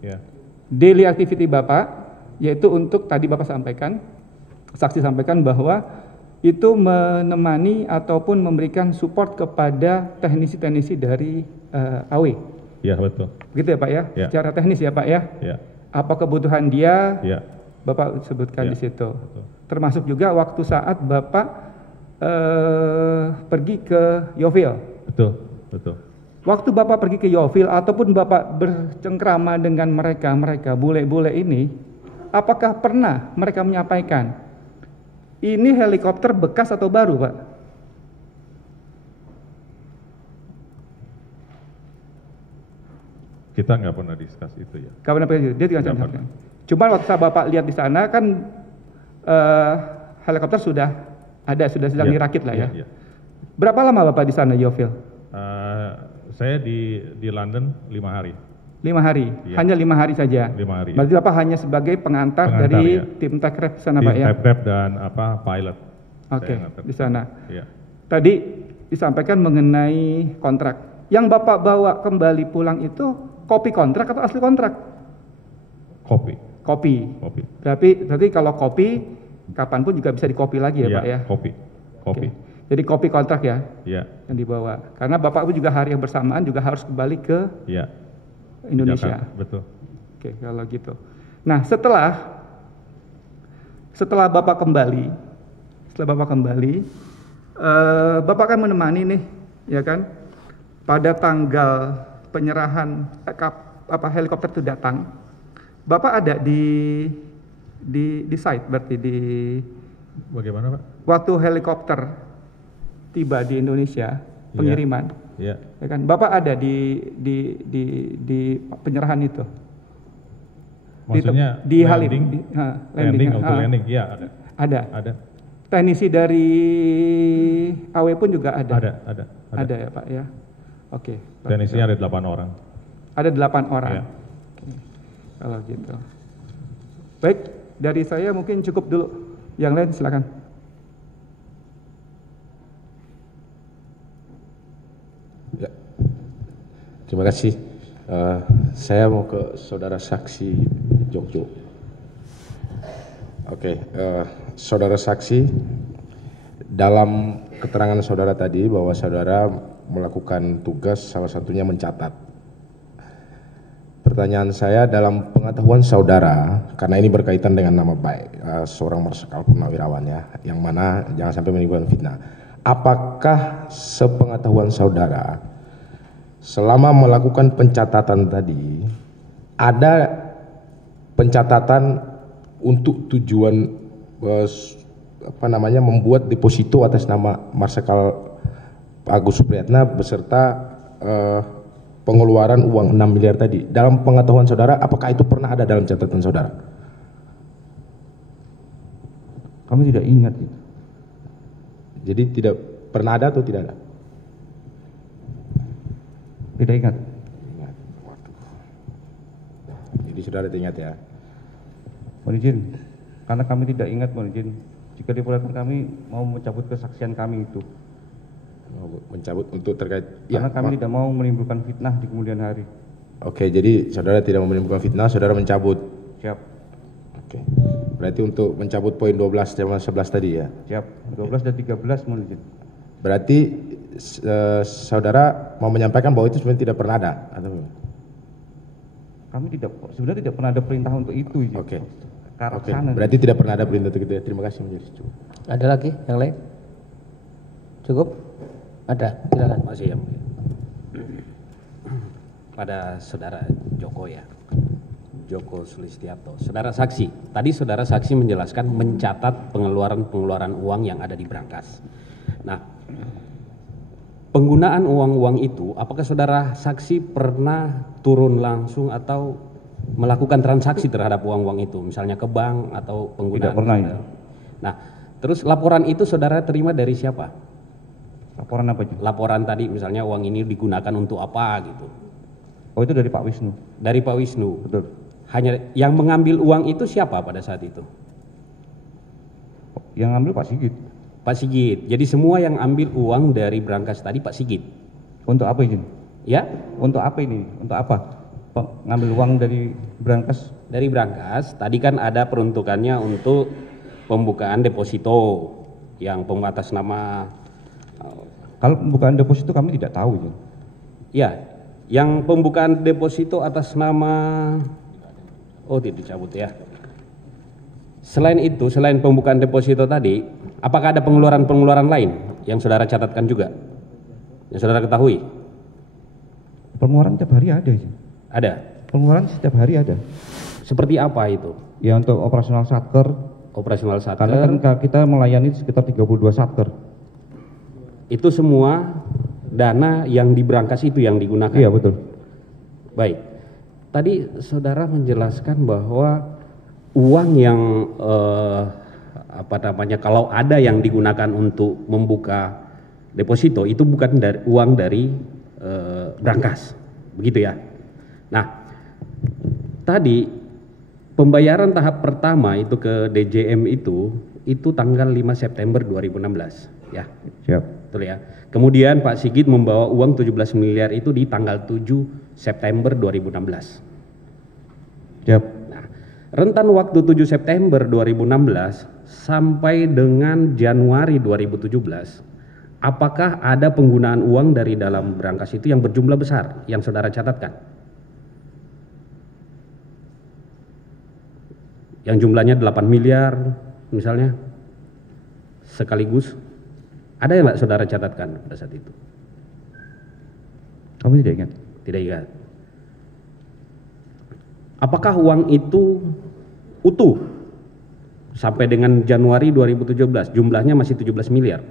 Ya. daily activity Bapak, yaitu untuk tadi Bapak sampaikan, saksi sampaikan bahwa itu menemani ataupun memberikan support kepada teknisi-teknisi dari AW. Ya, betul. Begitu ya Pak ya? Ya. Secara teknis ya Pak ya? Ya. Apa kebutuhan dia, Ya. Bapak sebutkan Ya, di situ. betul. Termasuk juga waktu saat Bapak pergi ke Yovil. Betul, betul. Waktu Bapak pergi ke Yovil ataupun Bapak bercengkrama dengan mereka bule-bule ini, apakah pernah mereka menyampaikan, ini helikopter bekas atau baru Pak? Kita nggak pernah discuss itu ya. Nggak pernah pergi, dia tidak sampaikan. Cuma waktu saat Bapak lihat di sana kan helikopter sudah sedang Ya, dirakit lah ya. ya. Berapa lama Bapak di sana Yovil? Saya di London 5 hari. 5 hari, Ya. hanya 5 hari saja. 5 hari. Berarti Bapak hanya sebagai pengantar dari ya. tim Tekrep sana Tim Pak ya? Tekrep dan pilot. Oke, Saya ngantar. di sana. Ya. Tadi disampaikan mengenai kontrak. Yang Bapak bawa kembali pulang itu kopi kontrak atau asli kontrak? Kopi. Kopi. Berarti kalau kopi, kapanpun juga bisa dikopi lagi ya Pak ya? Kopi. Oke. Jadi kopi kontrak ya? Ya. Yang dibawa. Karena Bapak pun juga hari yang bersamaan juga harus kembali ke Ya. Indonesia. Jakarta, betul. Oke, kalau gitu. Nah, setelah Bapak kembali, Bapak akan menemani nih, ya kan? Pada tanggal penyerahan helikopter itu datang, Bapak ada di site berarti di. Bagaimana Pak? Waktu helikopter tiba di Indonesia, pengiriman. Iya. Ya kan, Bapak ada di penyerahan itu. Maksudnya di Halim, landing untuk landing, iya ada. Ada. Teknisi dari AW pun juga ada. Ada ya Pak ya. Oke. Teknisinya ada 8 orang. Ada 8 orang. Ya. Oke. Kalau gitu. Baik, dari saya mungkin cukup dulu. Yang lain silakan. Ya. Terima kasih. Saya mau ke saudara saksi Jogjo. Oke, saudara saksi, dalam keterangan saudara tadi bahwa saudara melakukan tugas salah satunya mencatat. Pertanyaan saya, dalam pengetahuan saudara, karena ini berkaitan dengan nama baik seorang marsikal purnawirawan ya, yang mana jangan sampai menimbulkan fitnah. Apakah sepengetahuan saudara, selama melakukan pencatatan tadi, ada pencatatan untuk tujuan membuat deposito atas nama marsikal Agus Supriyatna beserta pengeluaran uang 6 miliar tadi. Dalam pengetahuan saudara, apakah itu pernah ada dalam catatan saudara? Kami tidak ingat itu. Jadi tidak pernah ada atau tidak ada? Tidak ingat. Jadi saudara tidak ingat ya? Mohon izin, karena kami tidak ingat, mohon izin. Jika diperlukan kami mau mencabut kesaksian kami itu. Mencabut untuk terkait karena kami tidak mau menimbulkan fitnah di kemudian hari. Oke, jadi saudara tidak mau menimbulkan fitnah, saudara mencabut. Siap. Oke. Berarti untuk mencabut poin 12 sama 11 tadi ya? Siap. 12 dan 13 mohon izin. Berarti saudara mau menyampaikan bahwa itu sebenarnya tidak pernah ada atau? Kami sebenarnya tidak pernah ada perintah untuk itu. Oke. Oke. Berarti tidak pernah ada perintah untuk itu. Terima kasih Majelis. Ada lagi yang lain? Cukup? Ada, silakan. Masih ya. Pada saudara Joko ya, Joko Sulistiarto. Saudara saksi, tadi saudara saksi menjelaskan mencatat pengeluaran uang yang ada di brankas. Nah, penggunaan uang-uang itu, apakah saudara saksi pernah turun langsung atau melakukan transaksi terhadap uang-uang itu, misalnya ke bank atau penggunaan? Tidak pernah ya. Nah, terus laporan itu saudara terima dari siapa? Laporan apa itu? Laporan tadi misalnya uang ini digunakan untuk apa gitu. Oh, itu dari Pak Wisnu. Dari Pak Wisnu. Betul. Hanya yang mengambil uang itu siapa pada saat itu? Yang ngambil Pak Sigit. Pak Sigit. Jadi semua yang ambil uang dari brankas tadi Pak Sigit. Untuk apa izin? Ya? Untuk apa ini? Untuk apa? Ngambil uang dari brankas? Dari brankas. Tadi kan ada peruntukannya untuk pembukaan deposito yang atas nama. Kalau pembukaan deposito kami tidak tahu izin. Ya, yang pembukaan deposito atas nama, oh tidak dicabut ya. Selain itu, selain pembukaan deposito tadi, apakah ada pengeluaran-pengeluaran lain yang saudara catatkan juga? Yang saudara ketahui? Pengeluaran setiap hari ada izin. Ada? Pengeluaran setiap hari ada. Seperti apa itu? Ya untuk operasional satker. Operasional satker. Karena kan kita melayani sekitar 32 satker. Itu semua dana yang di brankas itu yang digunakan? Iya betul. Baik, tadi saudara menjelaskan bahwa uang yang kalau ada yang digunakan untuk membuka deposito itu bukan uang dari brankas, begitu ya. Nah, tadi pembayaran tahap pertama itu ke DJM itu tanggal 5 September 2016 ya. Siap. Betul ya. Kemudian Pak Sigit membawa uang 17 miliar itu di tanggal 7 September 2016. Siap. Nah, rentan waktu 7 September 2016 sampai dengan Januari 2017, apakah ada penggunaan uang dari dalam brankas itu yang berjumlah besar yang saudara catatkan? Yang jumlahnya 8 miliar misalnya sekaligus. Ada yang nggak saudara catatkan pada saat itu? Kamu tidak ingat? Tidak ingat. Apakah uang itu utuh sampai dengan Januari 2017? Jumlahnya masih 17 miliar.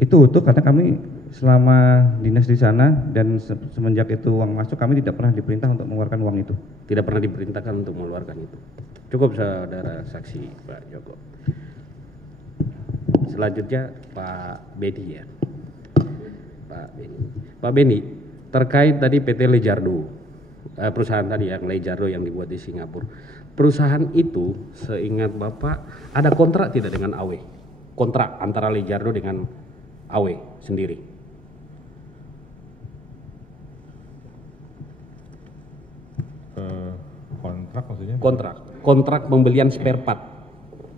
Itu utuh karena kami selama dinas di sana dan semenjak itu uang masuk kami tidak pernah diperintah untuk mengeluarkan uang itu. Tidak pernah diperintahkan untuk mengeluarkan itu. Cukup saudara saksi Pak Joko. Selanjutnya Pak Beni ya. Pak Beni, terkait tadi PT Lejardo, perusahaan tadi yang Lejardo yang dibuat di Singapura. Perusahaan itu seingat Bapak ada kontrak tidak dengan AW? Kontrak antara Lejardo dengan AW sendiri. Kontrak maksudnya? Kontrak pembelian spare part.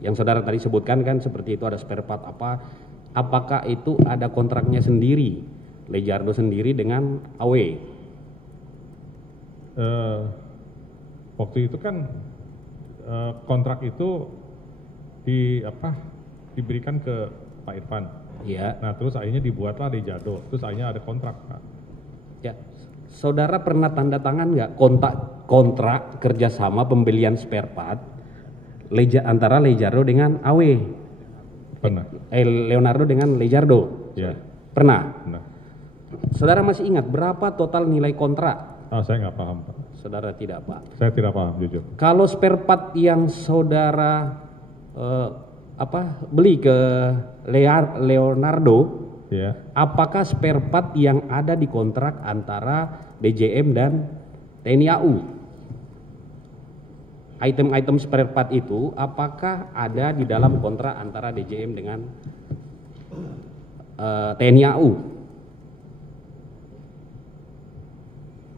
Yang saudara tadi sebutkan kan seperti itu, ada spare part apa, apakah itu ada kontraknya sendiri, Lejardo sendiri dengan AW? Waktu itu kan kontrak itu diberikan ke Pak Irfan. Iya. Nah terus akhirnya dibuatlah Lejardo, terus akhirnya ada kontrak. Ya, saudara pernah tanda tangan nggak kontrak kerjasama pembelian spare part antara Lejardo dengan AW? Pernah. Leonardo dengan Lejardo. Ya. Pernah. Pernah. Saudara masih ingat berapa total nilai kontrak? Saya nggak paham, Pak. Saudara tidak, Pak. Saya tidak paham, jujur. Kalau spare part yang saudara beli ke Leonardo, ya. Apakah spare part yang ada di kontrak antara DJM dan TNI AU? Item-item spare part itu apakah ada di dalam kontrak antara DJM dengan TNI AU?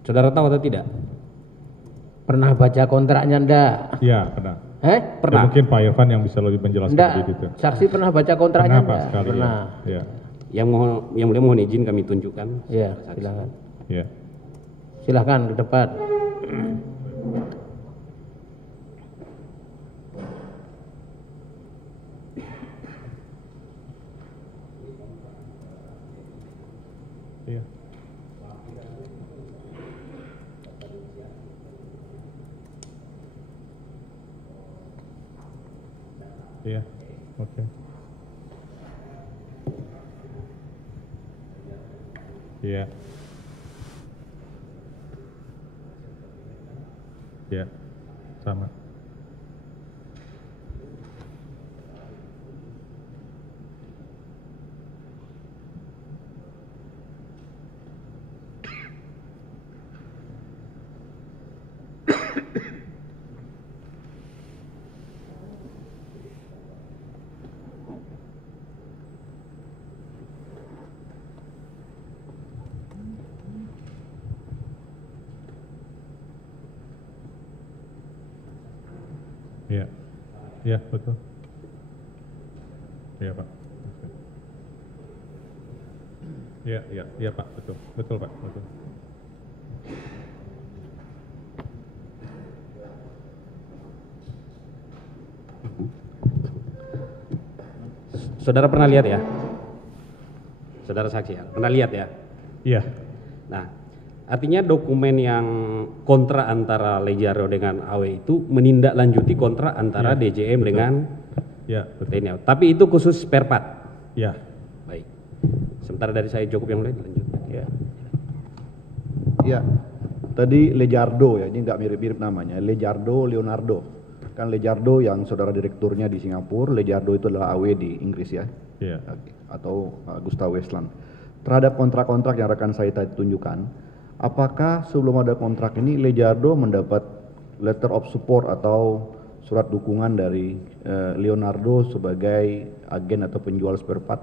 Saudara tahu atau tidak? Pernah baca kontraknya enggak? Iya, pernah. Pernah. Ya, mungkin Pak Irfan yang bisa lebih menjelaskan Enggak. lebih detail. Saksi pernah baca kontraknya Pernah, Pak, enggak? sekali, Pernah. Ya. Yang mulia mohon izin kami tunjukkan. Iya, silakan. Ya. Silakan ke depan. Iya. Iya, oke. Iya. Iya, sama. Iya, iya betul. Iya Pak. Iya, iya, iya Pak, betul, betul Pak, betul. Saudara pernah lihat ya? Saudara saksi ya? Pernah lihat ya? Iya. Nah, artinya dokumen yang kontrak antara Lejardo dengan AW itu menindaklanjuti kontrak antara DJM betul. dengan TNI AU. Tapi itu khusus spare part. Ya. Baik. Sementara dari saya cukup, yang lain dilanjutkan. Ya. Ya. Tadi Lejardo ya, ini nggak mirip-mirip namanya. Lejardo, Leonardo. Kan Lejardo yang saudara direkturnya di Singapura, Lejardo itu adalah AW di Inggris ya. Iya. Atau Gustav Westland. Terhadap kontrak-kontrak yang rekan saya tadi tunjukkan, apakah sebelum ada kontrak ini Lejardo mendapat letter of support atau surat dukungan dari Leonardo sebagai agen atau penjual spare part?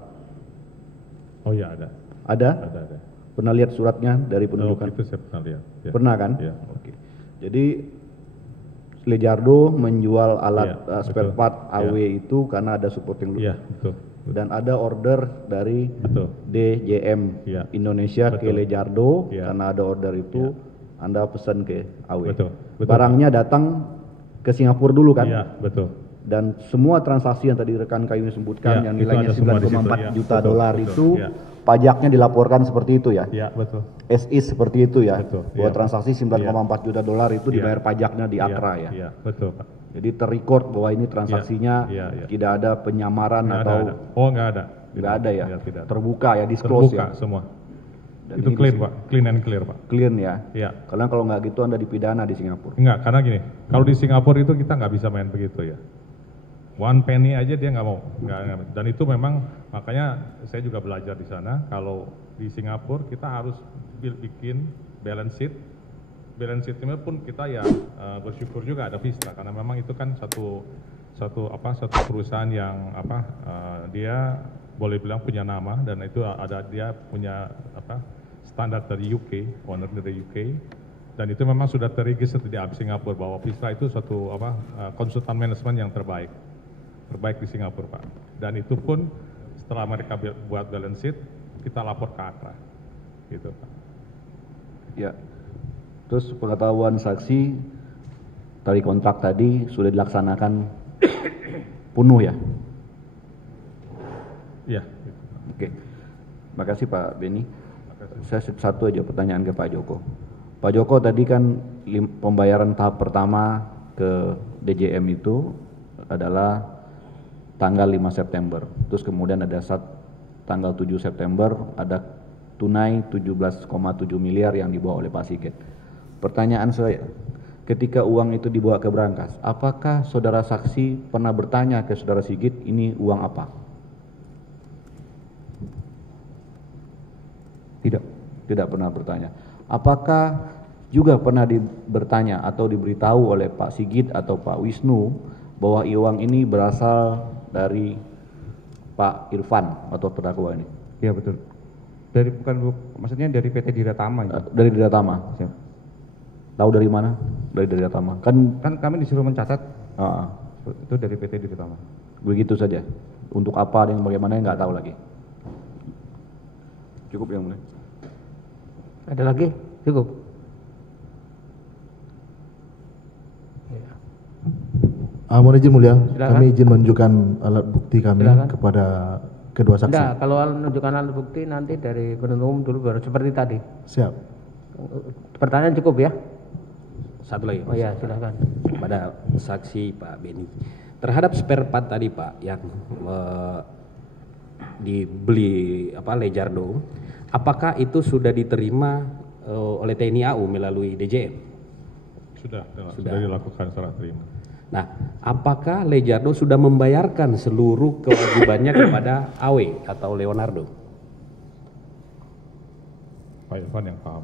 Oh ya ada. Ada? Ada. Pernah lihat suratnya dari penunjukan? Itu saya pernah lihat. Ya. Pernah kan? Ya. Oke. Jadi Lejardo menjual alat spare part AW itu karena ada supporting loop. Iya, betul. Dan ada order dari DJM Indonesia ke Lejardo, karena ada order itu Anda pesan ke AW. Betul. Barangnya datang ke Singapura dulu kan? Iya, betul. Dan semua transaksi yang tadi rekan Kayu sebutkan yang nilainya 9,4 juta dolar itu pajaknya dilaporkan seperti itu ya? Iya, betul. SI seperti itu ya? Betul. Bahwa transaksi 9,4 juta dolar itu dibayar pajaknya di Akra ya? Iya, betul Pak. Jadi terrecord bahwa ini transaksinya tidak ada penyamaran Nggak atau ada. Oh nggak ada. Nggak ada ya? Tidak. Terbuka ya, disclose terbuka ya? semua. Dan itu clean Pak, clean and clear Pak. Clean ya? Iya. Karena kalau nggak gitu Anda dipidana di Singapura. Enggak, karena gini, kalau di Singapura itu kita nggak bisa main begitu ya. One penny aja dia nggak mau. Nggak. Dan itu memang makanya saya juga belajar di sana. Kalau di Singapura kita harus bikin balance sheet. Balance sheet-nya pun kita ya bersyukur juga ada Vista karena memang itu kan satu perusahaan yang dia boleh bilang punya nama dan itu ada dia punya standar dari UK, owner dari UK, dan itu memang sudah terregister di Singapura bahwa Vista itu suatu konsultan manajemen yang terbaik di Singapura Pak. Dan itu pun setelah mereka buat balance sheet kita lapor ke Akra, gitu Pak. Ya. Terus pengetahuan saksi dari kontrak tadi sudah dilaksanakan penuh ya? Iya. Oke. Makasih Pak Beni. Saya satu aja pertanyaan ke Pak Joko. Pak Joko tadi kan pembayaran tahap pertama ke DJM itu adalah tanggal 5 September. Terus kemudian ada tanggal 7 September ada tunai 17,7 miliar yang dibawa oleh Pak Sigit. Pertanyaan saya, ketika uang itu dibawa ke berangkas, apakah saudara saksi pernah bertanya ke saudara Sigit ini uang apa? Tidak. Tidak pernah bertanya. Apakah juga pernah bertanya atau diberitahu oleh Pak Sigit atau Pak Wisnu bahwa uang ini berasal dari Pak Irfan atau terdakwa ini? Iya betul. Maksudnya dari PT Diratama. Dari Diratama. Siap. Tahu dari mana? Dari Diratama. Kan kami disuruh mencatat. Itu dari PT Diratama. Begitu saja. Untuk apa dan bagaimana nggak tahu lagi. Cukup yang mulia. Ada lagi? Cukup. Mohon izin mulia, Silakan. kami izin menunjukkan alat bukti kami Silakan. kepada kedua saksi. Enggak, kalau menunjukkan alat bukti nanti dari penuntut umum dulu baru seperti tadi. Siap. Pertanyaan cukup ya? Satu lagi. Oh ya, silakan. Kepada saksi Pak Beni. Terhadap spare part tadi Pak yang dibeli Lejardo, apakah itu sudah diterima oleh TNI AU melalui DJM? Sudah dilakukan serah terima. Nah, apakah Lejardo sudah membayarkan seluruh kewajibannya kepada AW atau Leonardo? Pak Irfan yang paham.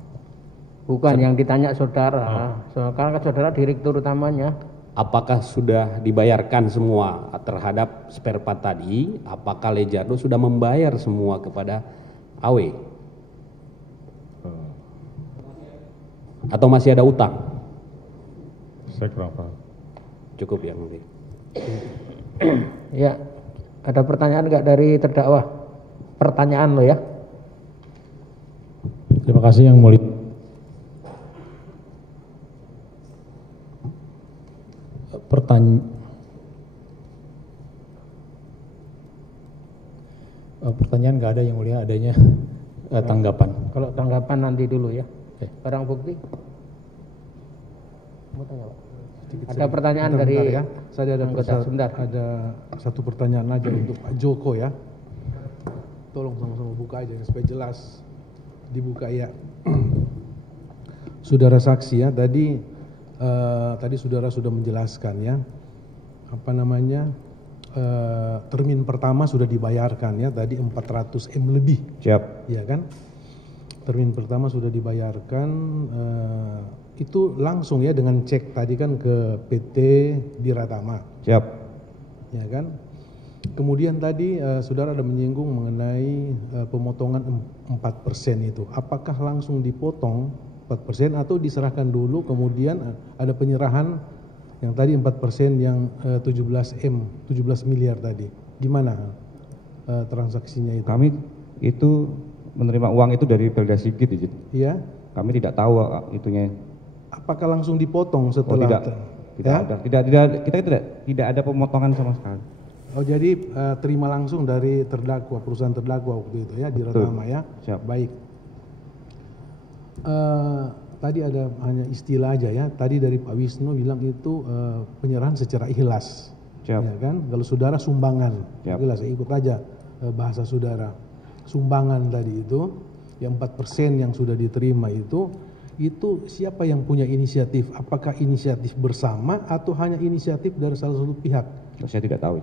Bukan yang ditanya saudara. Karena saudara direktur utamanya. Apakah sudah dibayarkan semua terhadap spare part tadi? Apakah Lejardo sudah membayar semua kepada AW? Atau masih ada utang? Saya kurang paham. Cukup ya mulia. Ya, ada pertanyaan enggak dari terdakwa? Pertanyaan lo ya. Terima kasih yang mulia. Pertanyaan nggak ada yang mulia, adanya tanggapan. Kalau tanggapan nanti dulu ya. Barang bukti. Mau tanya Pak? Ada pertanyaan dari ya. Saya ada sebentar. Ada satu pertanyaan aja untuk Pak Joko ya. Tolong sama-sama buka aja supaya jelas. Dibuka ya. Saudara saksi ya, tadi saudara sudah menjelaskan ya. Termin pertama sudah dibayarkan ya, tadi 400 M lebih. Siap. Iya kan? Termin pertama sudah dibayarkan, itu langsung ya dengan cek tadi kan ke PT Diratama. Siap. Ya kan? Kemudian tadi saudara ada menyinggung mengenai pemotongan 4% itu. Apakah langsung dipotong 4% atau diserahkan dulu kemudian ada penyerahan yang tadi 4% yang 17 miliar tadi. Gimana transaksinya itu? Kami itu menerima uang itu dari Pelda Sigit izin. Iya. Kami tidak tahu itunya. Apakah langsung dipotong setelah? Tidak ada pemotongan sama sekali. Oh jadi terima langsung dari terdakwa, perusahaan terdakwa waktu itu ya, Diratama ya. Siap. Baik. Tadi ada hanya istilah aja ya. Tadi dari Pak Wisnu bilang itu penyerahan secara ikhlas. Siap. Ya kan? Kalau saudara sumbangan. Siap. Ikhlas, ikut aja bahasa saudara. Sumbangan tadi itu yang 4% yang sudah diterima itu siapa yang punya inisiatif? Apakah inisiatif bersama atau hanya inisiatif dari salah satu pihak? Saya tidak tahu.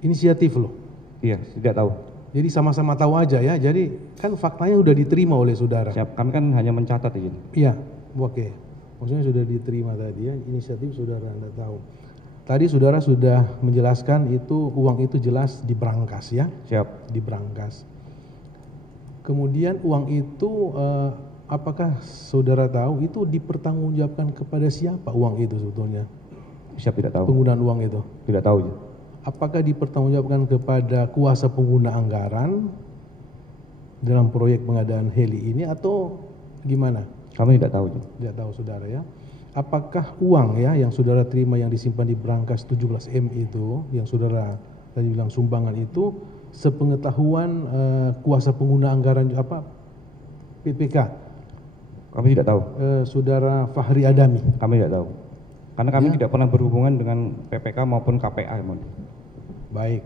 Inisiatif loh. Iya, tidak tahu. Jadi sama-sama tahu aja ya. Jadi kan faktanya sudah diterima oleh saudara. Siap. Kami kan hanya mencatat ini. Iya, oke. Maksudnya sudah diterima tadi ya. Inisiatif saudara Anda tahu. Tadi saudara sudah menjelaskan itu uang itu jelas di brankas ya. Siap. Di brankas. Kemudian uang itu apakah saudara tahu itu dipertanggungjawabkan kepada siapa uang itu sebetulnya? Siap, tidak tahu. Penggunaan uang itu? Tidak tahu. Apakah dipertanggungjawabkan kepada kuasa pengguna anggaran dalam proyek pengadaan heli ini atau gimana? Kami tidak tahu. Tidak tahu saudara ya. Apakah uang ya yang saudara terima yang disimpan di brankas 17M itu yang saudara tadi bilang sumbangan itu sepengetahuan kuasa pengguna anggaran PPK? Kami tidak tahu. Saudara Fahri Adami? Kami tidak tahu. Karena kami tidak pernah berhubungan dengan PPK maupun KPA. Baik.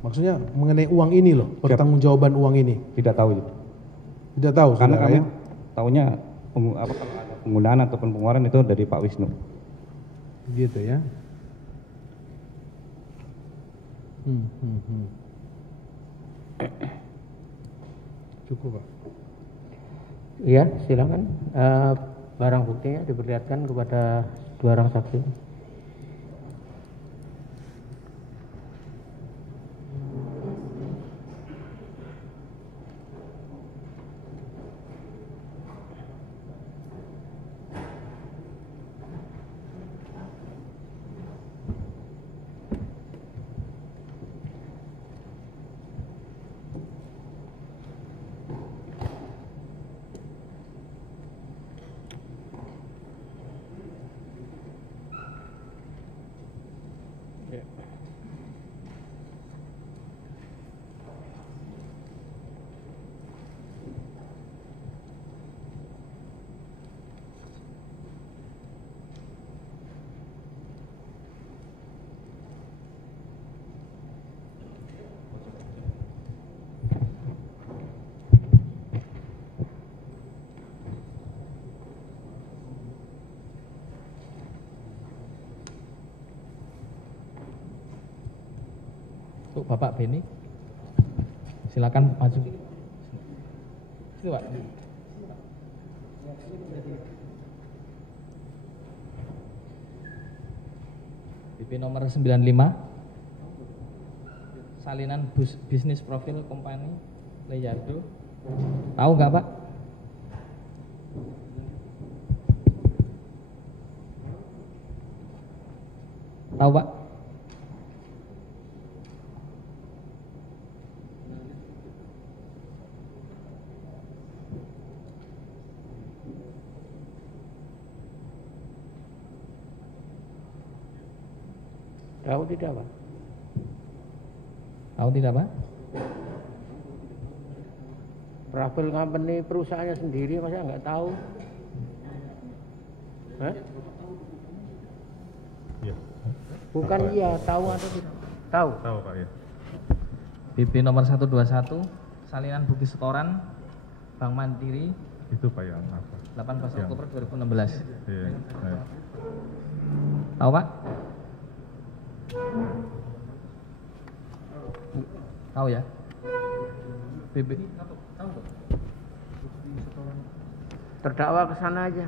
Maksudnya mengenai uang ini loh, pertanggungjawaban uang ini. Tidak tahu itu. Tidak tahu, Karena saudara, kami ya? tahunya kalau ada penggunaan ataupun pengeluaran itu dari Pak Wisnu. Gitu ya. Cukup, Pak. Iya, silakan. Barang buktinya diperlihatkan kepada dua orang saksi. Untuk Bapak Beni, silakan maju. Sini, Pak. BP nomor 95, salinan bisnis profil company Leyardo. Tahu nggak, Pak? Tahu, Pak? Tahu tidak, Pak? Tahu tidak, Pak? Profil company perusahaannya sendiri masa nggak tahu? Hah? Iya. Bukan iya, tahu atau tidak? Tahu. Tahu, Pak, ya. BP nomor 121, salinan bukti setoran Bank Mandiri. Itu Pak yang apa? 18 Yang- Oktober 2016. Iya. Iya. Tahu, Pak? Tahu ya? BB Terdakwa ke sana aja.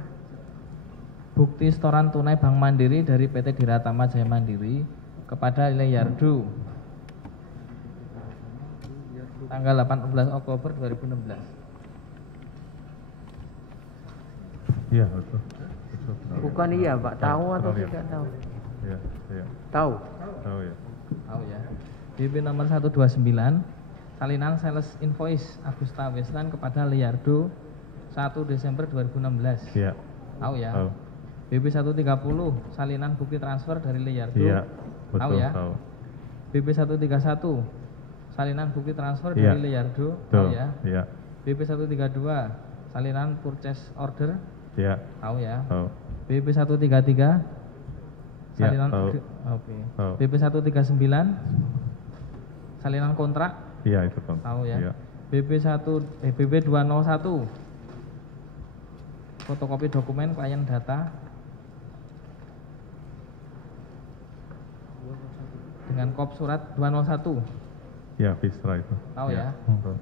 bukti setoran tunai Bank Mandiri dari PT Diratama Jaya Mandiri kepada Leyardo tanggal 18 Oktober 2016. Iya, betul. Bukan iya, Pak. Tahu atau Tahu, ya. tidak tahu? Iya, iya. Tahu. Tahu ya. Tahu ya. BP nomor 129, salinan sales invoice Agusta Westland kepada Leyardo 1 Desember 2016. Iya. Tahu ya. Tahu. BP 130, salinan bukti transfer dari Leyardo. Iya, Tahu betul, ya. tahu. BP 131, salinan bukti transfer Iya. dari Leyardo. Betul, Tahu ya. iya. BP 132, salinan purchase order. Iya. Tahu ya. Tahu. BP 133, Iya, salinan tahu. Oke. Tahu. BP 139, salinan kontrak. Iya, itu Pak. Tahu ya. Iya. BP 201, fotokopi dokumen klien data dengan kop surat 201. Iya, Vistra itu. Tahu Iya. ya. Tahu.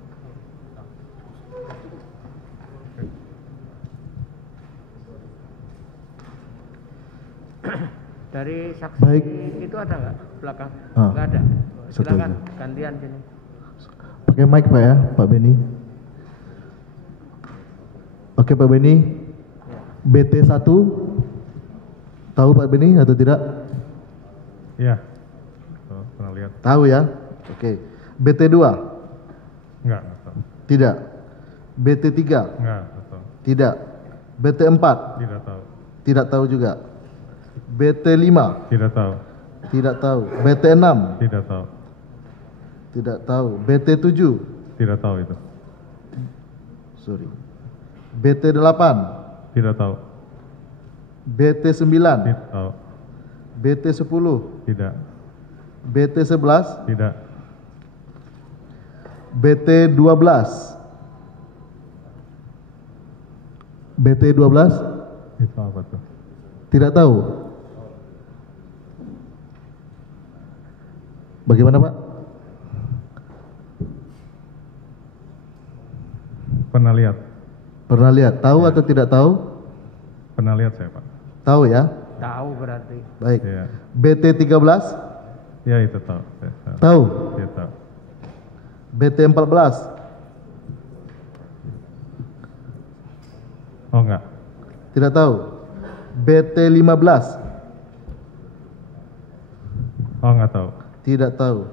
Dari saksi Baik. itu ada nggak belakang? Ah, Nggak ada. satu Silakan aja. gantian sini. Pakai mic Pak ya, Pak Beni. Oke Pak Beni. BT1 tahu Pak Beni atau tidak? Iya. Tahu, pernah lihat. Tahu ya. Oke. BT2 Enggak tahu. tidak. BT3 Enggak tahu. tidak. BT4 Tidak tahu. tidak tahu juga. BT5 Tidak tahu. tidak tahu. BT6 Tidak tahu. tidak tahu. BT7 Tidak tahu itu. sorry. BT8 Tidak tahu. BT9 Tidak tahu. BT10 Tidak. BT11 Tidak. BT 12. BT 12? Itu apa tuh? Tidak tahu. Bagaimana Pak? Pernah lihat. Pernah lihat. Tahu atau tidak tahu? Pernah lihat saya Pak. Tahu ya? Tahu berarti. Baik. Iya. BT 13? Ya itu tahu. Ya, Tahu? Ya, tahu. BT 14? Oh enggak. Tidak tahu. BT 15? Oh enggak tahu. Tidak tahu.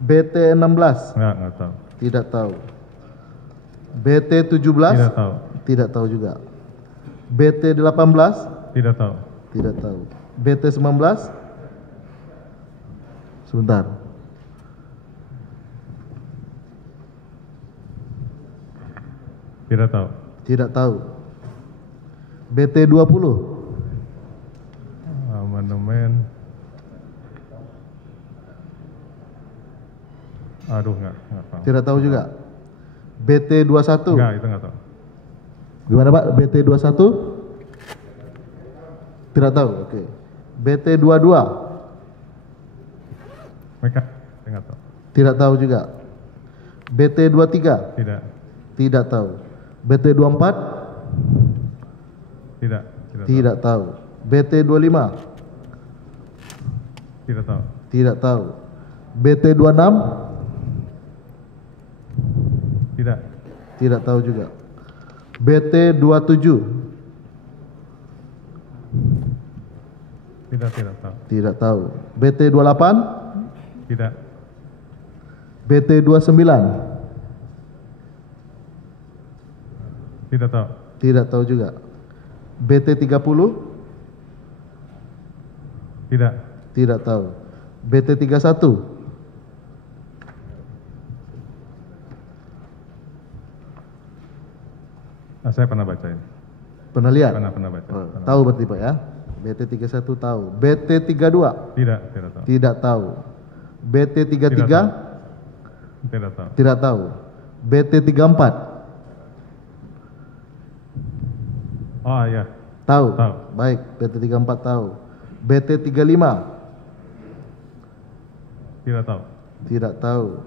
BT 16? Enggak tahu. Tidak tahu. BT 17? Tidak tahu. Tidak tahu juga. BT 18? Tidak tahu. Tidak tahu. BT 19? Sebentar. Tidak tahu. Tidak tahu. BT 20? Amandemen. Aduh enggak tahu. Tidak tahu juga. BT 21? Enggak, itu enggak tahu. Gimana Pak? BT 21? Tidak tahu. Oke. BT 22? Mereka enggak tahu. Tidak tahu juga. BT 23? Tidak. Tidak tahu. BT 24? Tidak. Tidak tahu. BT 25? Tidak tahu. Tidak tahu. BT 26? Tidak. Tidak tahu juga. BT 27? Tidak tahu. Tidak tahu. BT 28? Tidak. BT 29? Tidak tahu. Tidak tahu juga. BT 30? Tidak. Tidak tahu. BT 31? Saya pernah baca ini. Pernah lihat? Pernah baca. Oh, tahu berarti Pak ya? BT 31 tahu. BT 32? Tidak tahu. Tidak tahu. BT 33? Tidak tahu. Tidak tahu. BT 34? Oh iya. Tahu. Tahu. Baik, BT 34 tahu. BT 35? Tidak tahu. Tidak tahu.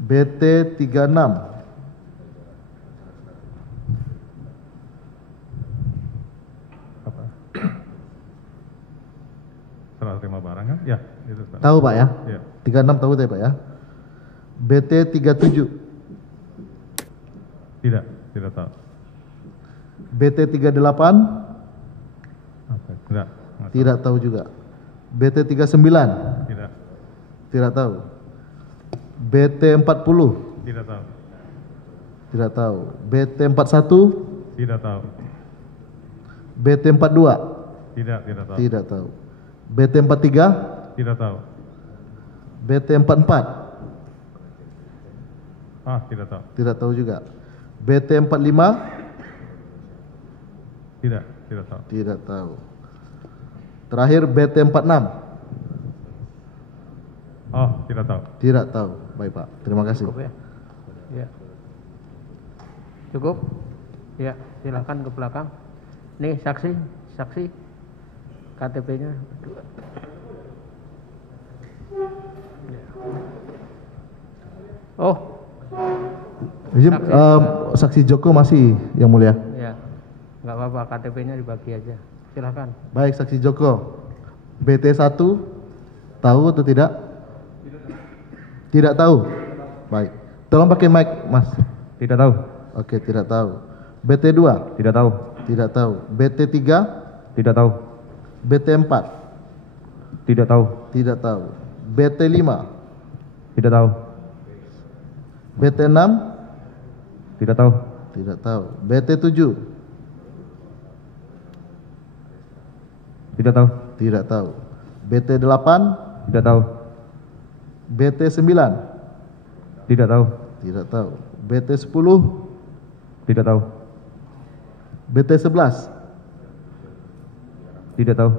BT 36? Apa? Serah terima barang kan? Ya, itu. Tahu Pak ya? Iya. 36 tahu tadi Pak ya? BT 37? Tidak tahu. BT 38? Apa? Tidak. Tidak tahu juga. BT 39? Tidak. Tidak tahu. BT 40? Tidak tahu. Tidak tahu. BT 41? Tidak tahu. BT 42? Tidak tahu. Tidak tahu. BT 43? Tidak tahu. BT 44? Tidak tahu. Tidak tahu juga. BT 45? Tidak tahu. Tidak tahu. Terakhir BT 46? Tidak tahu. Tidak tahu. Baik Pak, terima kasih. Cukup ya? Ya. Cukup? Ya, silakan ke belakang. Nih saksi KTP-nya. Oh. Izin, saksi Joko masih yang mulia. Ya, nggak apa-apa, KTP-nya dibagi aja. Silakan. Baik, saksi Joko. BT 1 tahu atau tidak? Tidak tahu. Baik. Tolong pakai mic, Mas. Tidak tahu. Oke, tidak tahu. BT 2? Tidak tahu. Tidak tahu. BT 3? Tidak tahu. BT 4? Tidak tahu. Tidak tahu. BT 5? Tidak tahu. BT 6? Tidak tahu. Tidak tahu. BT 7? Tidak tahu. Tidak tahu. BT 8? Tidak tahu. BT 9? Tidak tahu. Tidak tahu. BT 10? Tidak tahu. BT 11? Tidak tahu.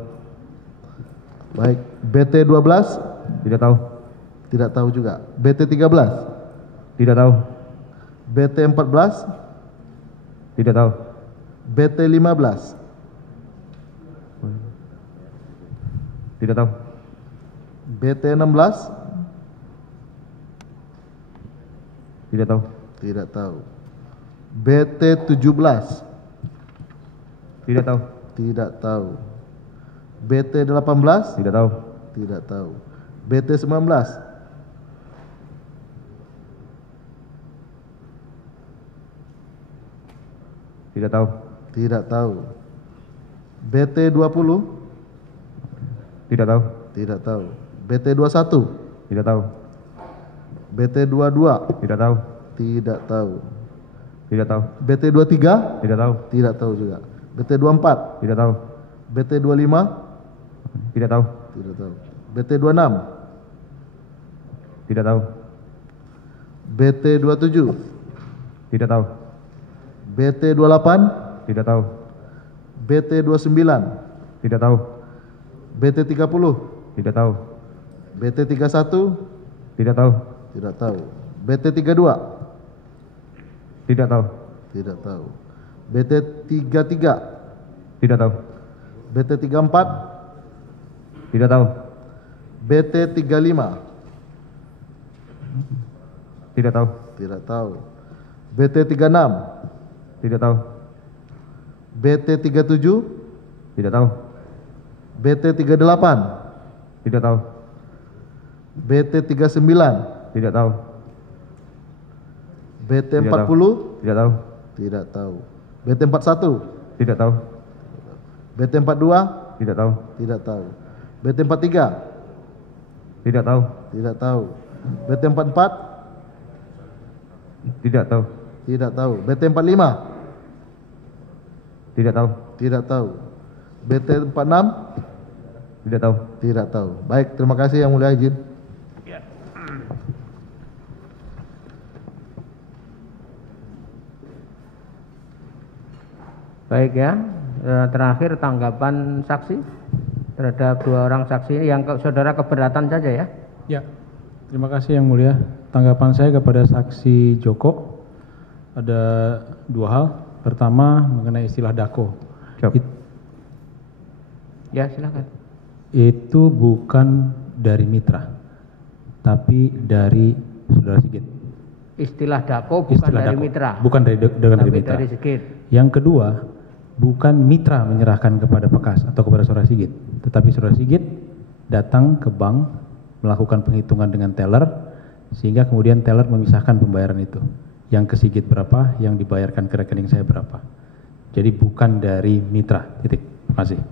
Baik. BT 12? Tidak tahu. Tidak tahu juga. BT 13? Tidak tahu. BT 14? Tidak tahu. BT 15? Tidak tahu. BT 16? Tidak tahu. Tidak tahu. BT 17? Tidak tahu. Tidak tahu. BT 18? Tidak tahu. Tidak tahu. BT 19? Tidak tahu. Tidak tahu. BT 20? Tidak tahu. Tidak tahu. BT 21? Tidak tahu. BT 22? Tidak tahu. Tidak tahu. Tidak tahu. BT 23? Tidak tahu. Tidak tahu juga. BT 24? Tidak tahu. BT 25? Tidak tahu. Tidak tahu. BT 26? Tidak tahu. BT 27? Tidak tahu. BT 28? Tidak tahu. BT 29? Tidak tahu. BT 30? Tidak tahu. BT 31? Tidak tahu. Tidak tahu. BT 32? Tidak tahu. Tidak tahu. BT 33? Tidak tahu. BT 34? Tidak tahu. BT 35? Tidak tahu. Tidak tahu. BT 36? Tidak tahu. BT 37? Tidak tahu. BT 38? Tidak tahu. BT 39? Tidak tahu. BT Tidak 40? Tidak tahu. Tidak tahu. BT 41? Tidak tahu. BT 42? Tidak tahu. Tidak tahu. BT 43? Tidak tahu. Tidak tahu. BT 44? Tidak tahu. Tidak tahu. BT 45? Tidak tahu. Tidak tahu. BT 46? Tidak tahu. Tidak tahu. Baik, terima kasih Yang Mulia, izin. Baik ya, terakhir tanggapan saksi terhadap dua orang saksi yang saudara keberatan saja ya. Ya, terima kasih Yang Mulia. Tanggapan saya kepada saksi Joko ada dua hal. Pertama mengenai istilah dako. Ya silakan. Itu bukan dari mitra, tapi dari saudara Sigit. Istilah dako bukan Istilah dari dako. mitra. Bukan dari tapi mitra. dari Sigit. Yang kedua, bukan mitra menyerahkan kepada Pekas atau kepada saudara Sigit, tetapi saudara Sigit datang ke bank melakukan penghitungan dengan teller, sehingga kemudian teller memisahkan pembayaran itu. Yang ke Sigit berapa, yang dibayarkan ke rekening saya berapa. Jadi bukan dari mitra. Titik. Terima kasih.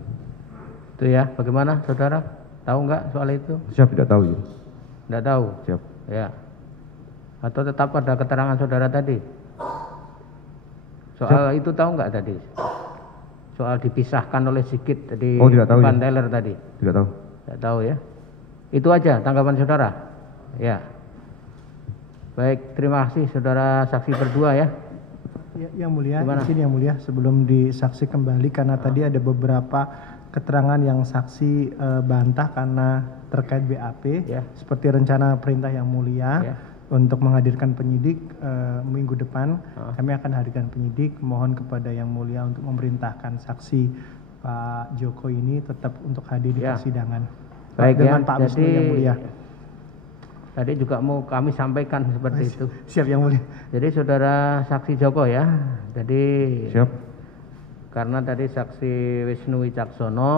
Itu ya, bagaimana saudara? Tahu nggak soal itu? Siap, tidak tahu. Ya. Tidak tahu. Siap. Ya. Atau tetap ada keterangan saudara tadi? Soal itu tahu nggak tadi? Soal dipisahkan oleh Sigit tadi. Oh, tidak tahu. Bukan Ya. teller tadi. Tidak tahu. Tidak tahu ya. Itu aja tanggapan saudara. Ya. Baik, terima kasih saudara saksi berdua ya. Ya, Yang Mulia, Gimana? izin Yang Mulia sebelum disaksi kembali karena tadi ada beberapa keterangan yang saksi bantah karena terkait BAP seperti rencana perintah Yang Mulia untuk menghadirkan penyidik minggu depan kami akan hadirkan penyidik, mohon kepada Yang Mulia untuk memerintahkan saksi Pak Joko ini tetap untuk hadir di persidangan. Baik dengan ya, Pak Wisnu Yang Mulia. Tadi juga mau kami sampaikan seperti itu. Siap Yang Mulia. Jadi saudara saksi Joko ya. Jadi siap. Karena tadi saksi Wisnu Wicaksono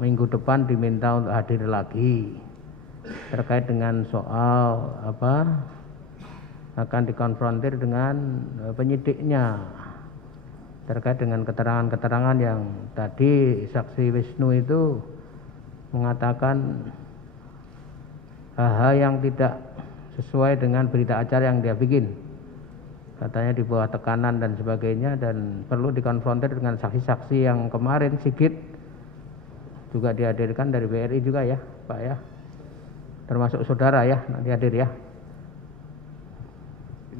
minggu depan diminta untuk hadir lagi terkait dengan soal apa akan dikonfrontir dengan penyidiknya terkait dengan keterangan-keterangan yang tadi saksi Wisnu itu mengatakan hal-hal yang tidak sesuai dengan berita acara yang dia bikin, katanya di bawah tekanan dan sebagainya, dan perlu dikonfrontir dengan saksi-saksi yang kemarin Sigit juga dihadirkan dari BRI juga ya Pak ya, termasuk saudara ya nanti hadir ya.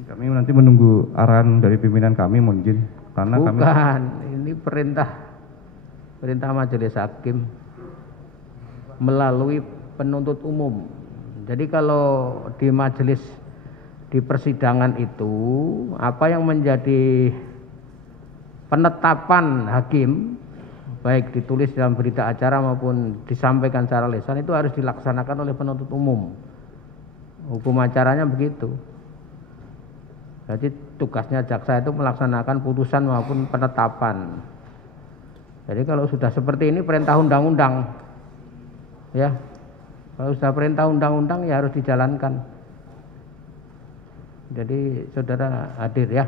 Kami nanti menunggu arahan dari pimpinan kami, mohon izin karena Bukan, kami ini perintah majelis hakim melalui penuntut umum. Jadi kalau di majelis di persidangan itu apa yang menjadi penetapan hakim, baik ditulis dalam berita acara maupun disampaikan secara lisan, itu harus dilaksanakan oleh penuntut umum. Hukum acaranya begitu. Jadi tugasnya jaksa itu melaksanakan putusan maupun penetapan. Jadi kalau sudah seperti ini perintah undang-undang, ya, kalau sudah perintah undang-undang ya harus dijalankan. Jadi saudara hadir ya.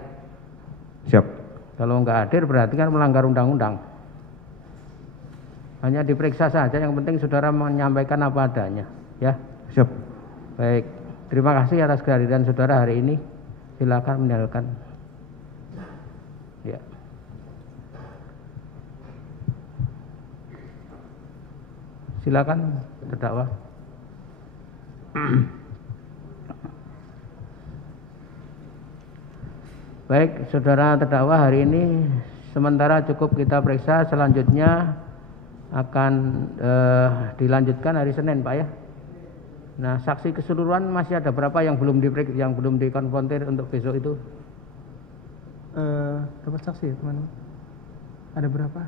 Siap. Kalau enggak hadir berarti kan melanggar undang-undang. Hanya diperiksa saja, yang penting saudara menyampaikan apa adanya, ya. Siap. Baik, terima kasih atas kehadiran saudara hari ini. Silakan meninggalkan. Ya. Silakan terdakwa. Baik, saudara terdakwa, hari ini sementara cukup kita periksa, selanjutnya akan dilanjutkan hari Senin, Pak ya. Nah, saksi keseluruhan masih ada berapa yang belum dikonfrontir untuk besok itu? Berapa saksi ya, teman? Ada berapa?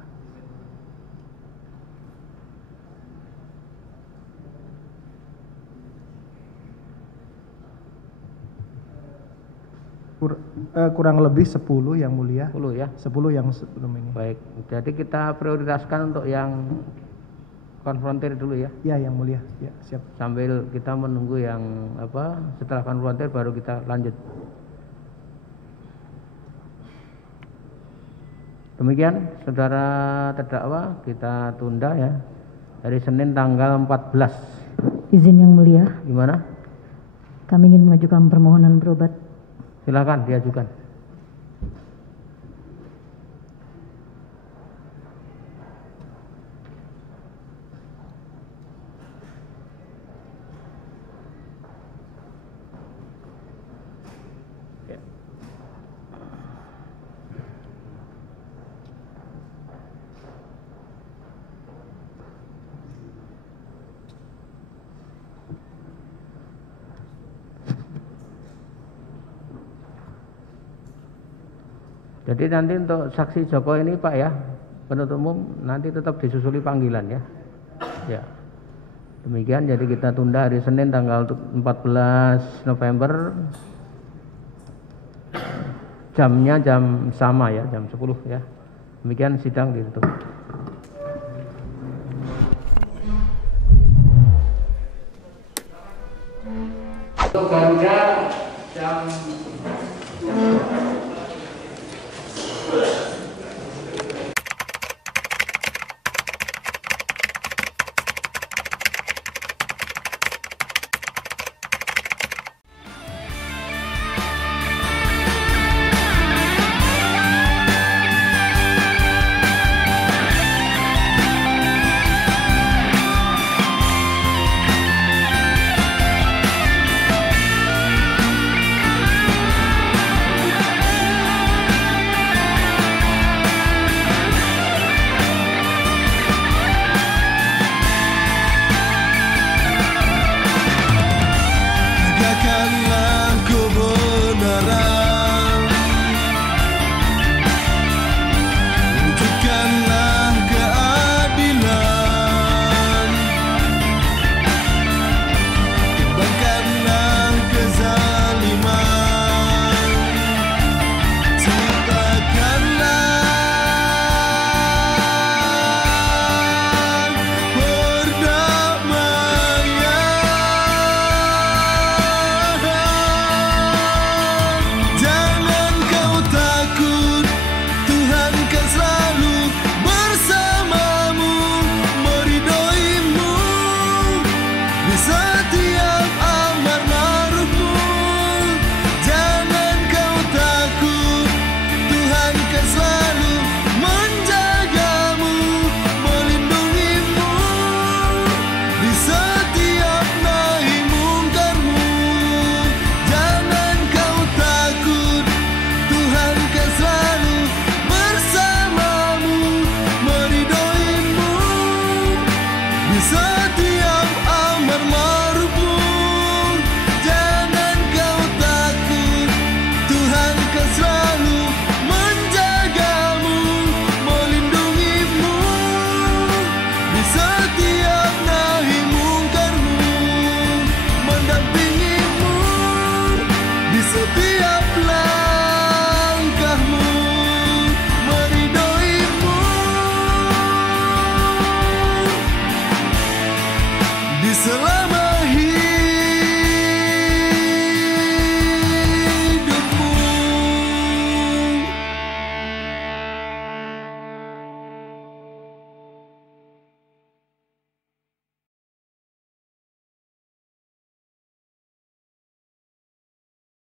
Kurang lebih 10 yang mulia. 10 ya. 10 yang sebelum ini. Baik, jadi kita prioritaskan untuk yang konfrontir dulu ya. Ya, yang mulia. Ya, siap. Sambil kita menunggu yang setelah konfrontir baru kita lanjut. Demikian saudara terdakwa, kita tunda ya. Hari Senin tanggal 14. Izin yang mulia. Gimana? Kami ingin mengajukan permohonan berobat. Silakan diajukan. Jadi nanti untuk saksi Joko ini Pak ya, penuntut umum nanti tetap disusuli panggilan ya. Ya. Demikian, jadi kita tunda hari Senin tanggal 14 November. Jamnya jam sama ya, jam 10 ya. Demikian sidang ditutup. Untuk Garuda jam selama